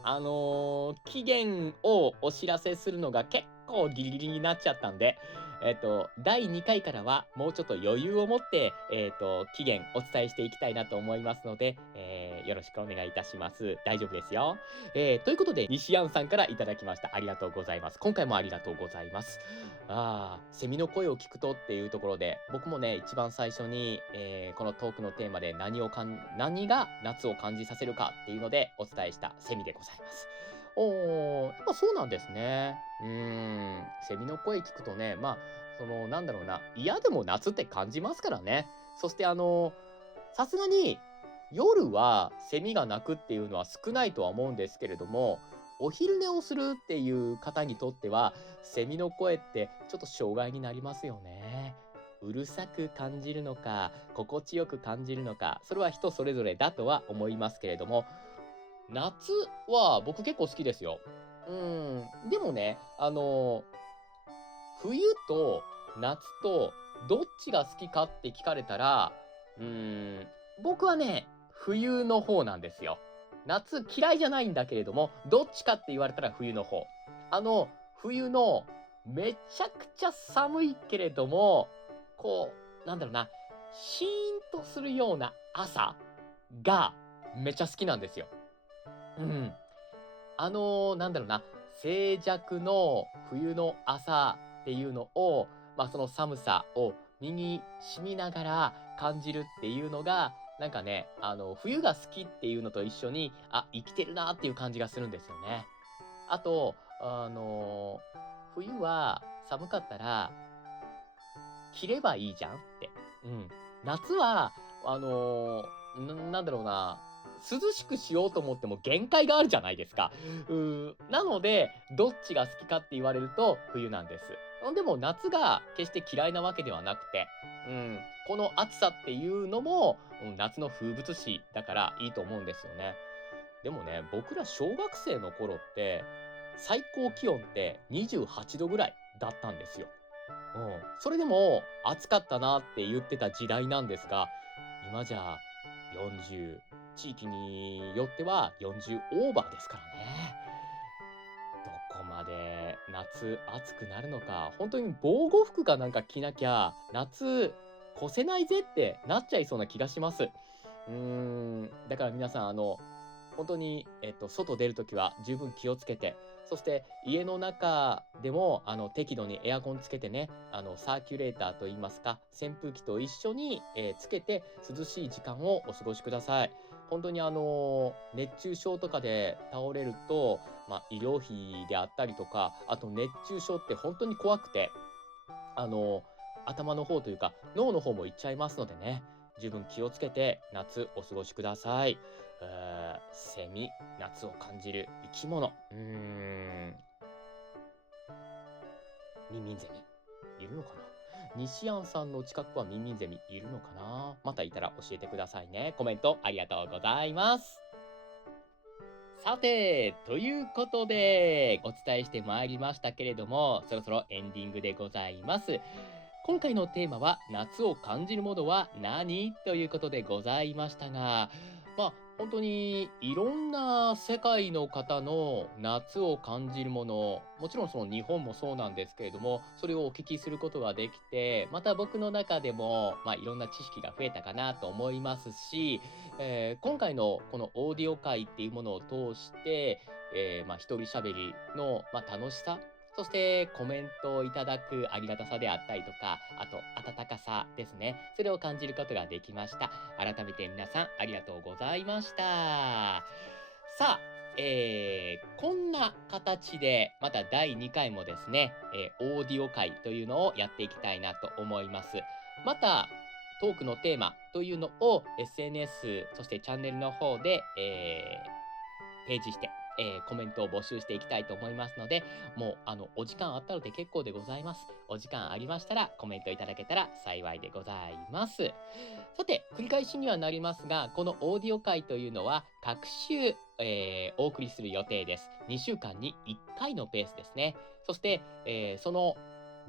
期限をお知らせするのが結構ギリギリになっちゃったんで、第2回からはもうちょっと余裕を持って、期限お伝えしていきたいなと思いますので、よろしくお願いいたします。大丈夫ですよ。ということで、西安さんからいただきました。ありがとうございます。今回もありがとうございます。セミの声を聞くとっていうところで、僕もね、一番最初に、このトークのテーマで何が夏を感じさせるかっていうのでお伝えしたセミでございます。やっぱそうなんですね。セミの声聞くとね、なんだろうな、嫌でも夏って感じますからね。そしてさすがに夜はセミが鳴くっていうのは少ないとは思うんですけれども、お昼寝をするっていう方にとっては、セミの声ってちょっと障害になりますよね。うるさく感じるのか、心地よく感じるのか、それは人それぞれだとは思いますけれども、夏は僕結構好きですよ。でもね、冬と夏とどっちが好きかって聞かれたら、うーん、僕はね、冬の方なんですよ。夏嫌いじゃないんだけれども、どっちかって言われたら冬の方。冬のめちゃくちゃ寒いけれども、こなんだろうな、シーンとするような朝がめちゃ好きなんですよ。うん。なんだろうな、静寂の冬の朝っていうのを、その寒さを身に染みながら感じるっていうのが、なんかね、冬が好きっていうのと一緒に、生きてるなっていう感じがするんですよね。あと、冬は寒かったら着ればいいじゃんって。うん。夏は、なんだろうな、涼しくしようと思っても限界があるじゃないですか。なので、どっちが好きかって言われると冬なんです。でも夏が決して嫌いなわけではなくて、この暑さっていうのも、夏の風物詩だからいいと思うんですよね。でもね、僕ら小学生の頃って、最高気温って28度ぐらいだったんですよ。それでも暑かったなって言ってた時代なんですが、今じゃ40、地域によっては40オーバーですからね。どこまで夏暑くなるのか、本当に防護服かなんか着なきゃ、夏越せないぜってなっちゃいそうな気がします。だから皆さん、本当に、外出るときは十分気をつけて、そして家の中でも、適度にエアコンつけてね、サーキュレーターといいますか、扇風機と一緒に、つけて涼しい時間をお過ごしください。本当に熱中症とかで倒れると、医療費であったりとか、あと熱中症って本当に怖くて、あの、頭の方というか、脳の方もいっちゃいますのでね、十分気をつけて夏お過ごしください。セミ、夏を感じる生き物。ミンミンゼミ、いるのかな。西安さんの近くはミンミンゼミいるのかな。またいたら教えてくださいね。コメントありがとうございます。さて、ということで、お伝えしてまいりましたけれども、そろそろエンディングでございます。今回のテーマは、夏を感じるものは何ということでございましたが、本当にいろんな世界の方の夏を感じるもの、もちろんその日本もそうなんですけれども、それをお聞きすることができて、また僕の中でも、いろんな知識が増えたかなと思いますし、今回のこのオーディオ会っていうものを通して、一人喋りの、楽しさ、そしてコメントをいただくありがたさであったりとか、あと温かさですね。それを感じることができました。改めて皆さんありがとうございました。さあ、こんな形でまた第2回もですね、オーディオ会というのをやっていきたいなと思います。また、トークのテーマというのを SNS、そしてチャンネルの方で、提示して、コメントを募集していきたいと思いますので、もうお時間あったので結構でございます。お時間ありましたらコメントいただけたら幸いでございます。さて、繰り返しにはなりますが、このオーディオ会というのは各週、お送りする予定です。2週間に1回のペースですね。そして、その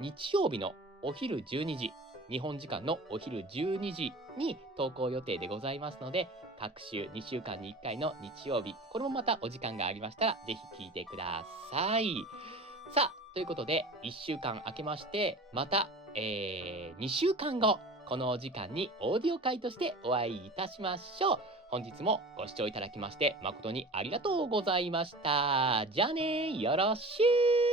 日曜日のお昼12時、日本時間のお昼12時に投稿予定でございますので、各週2週間に1回の日曜日、これもまたお時間がありましたら、ぜひ聞いてください。さあ、ということで、1週間明けまして、また、2週間後、このお時間にオーディオ会としてお会いいたしましょう。本日もご視聴いただきまして、誠にありがとうございました。じゃあね、よろしゅう。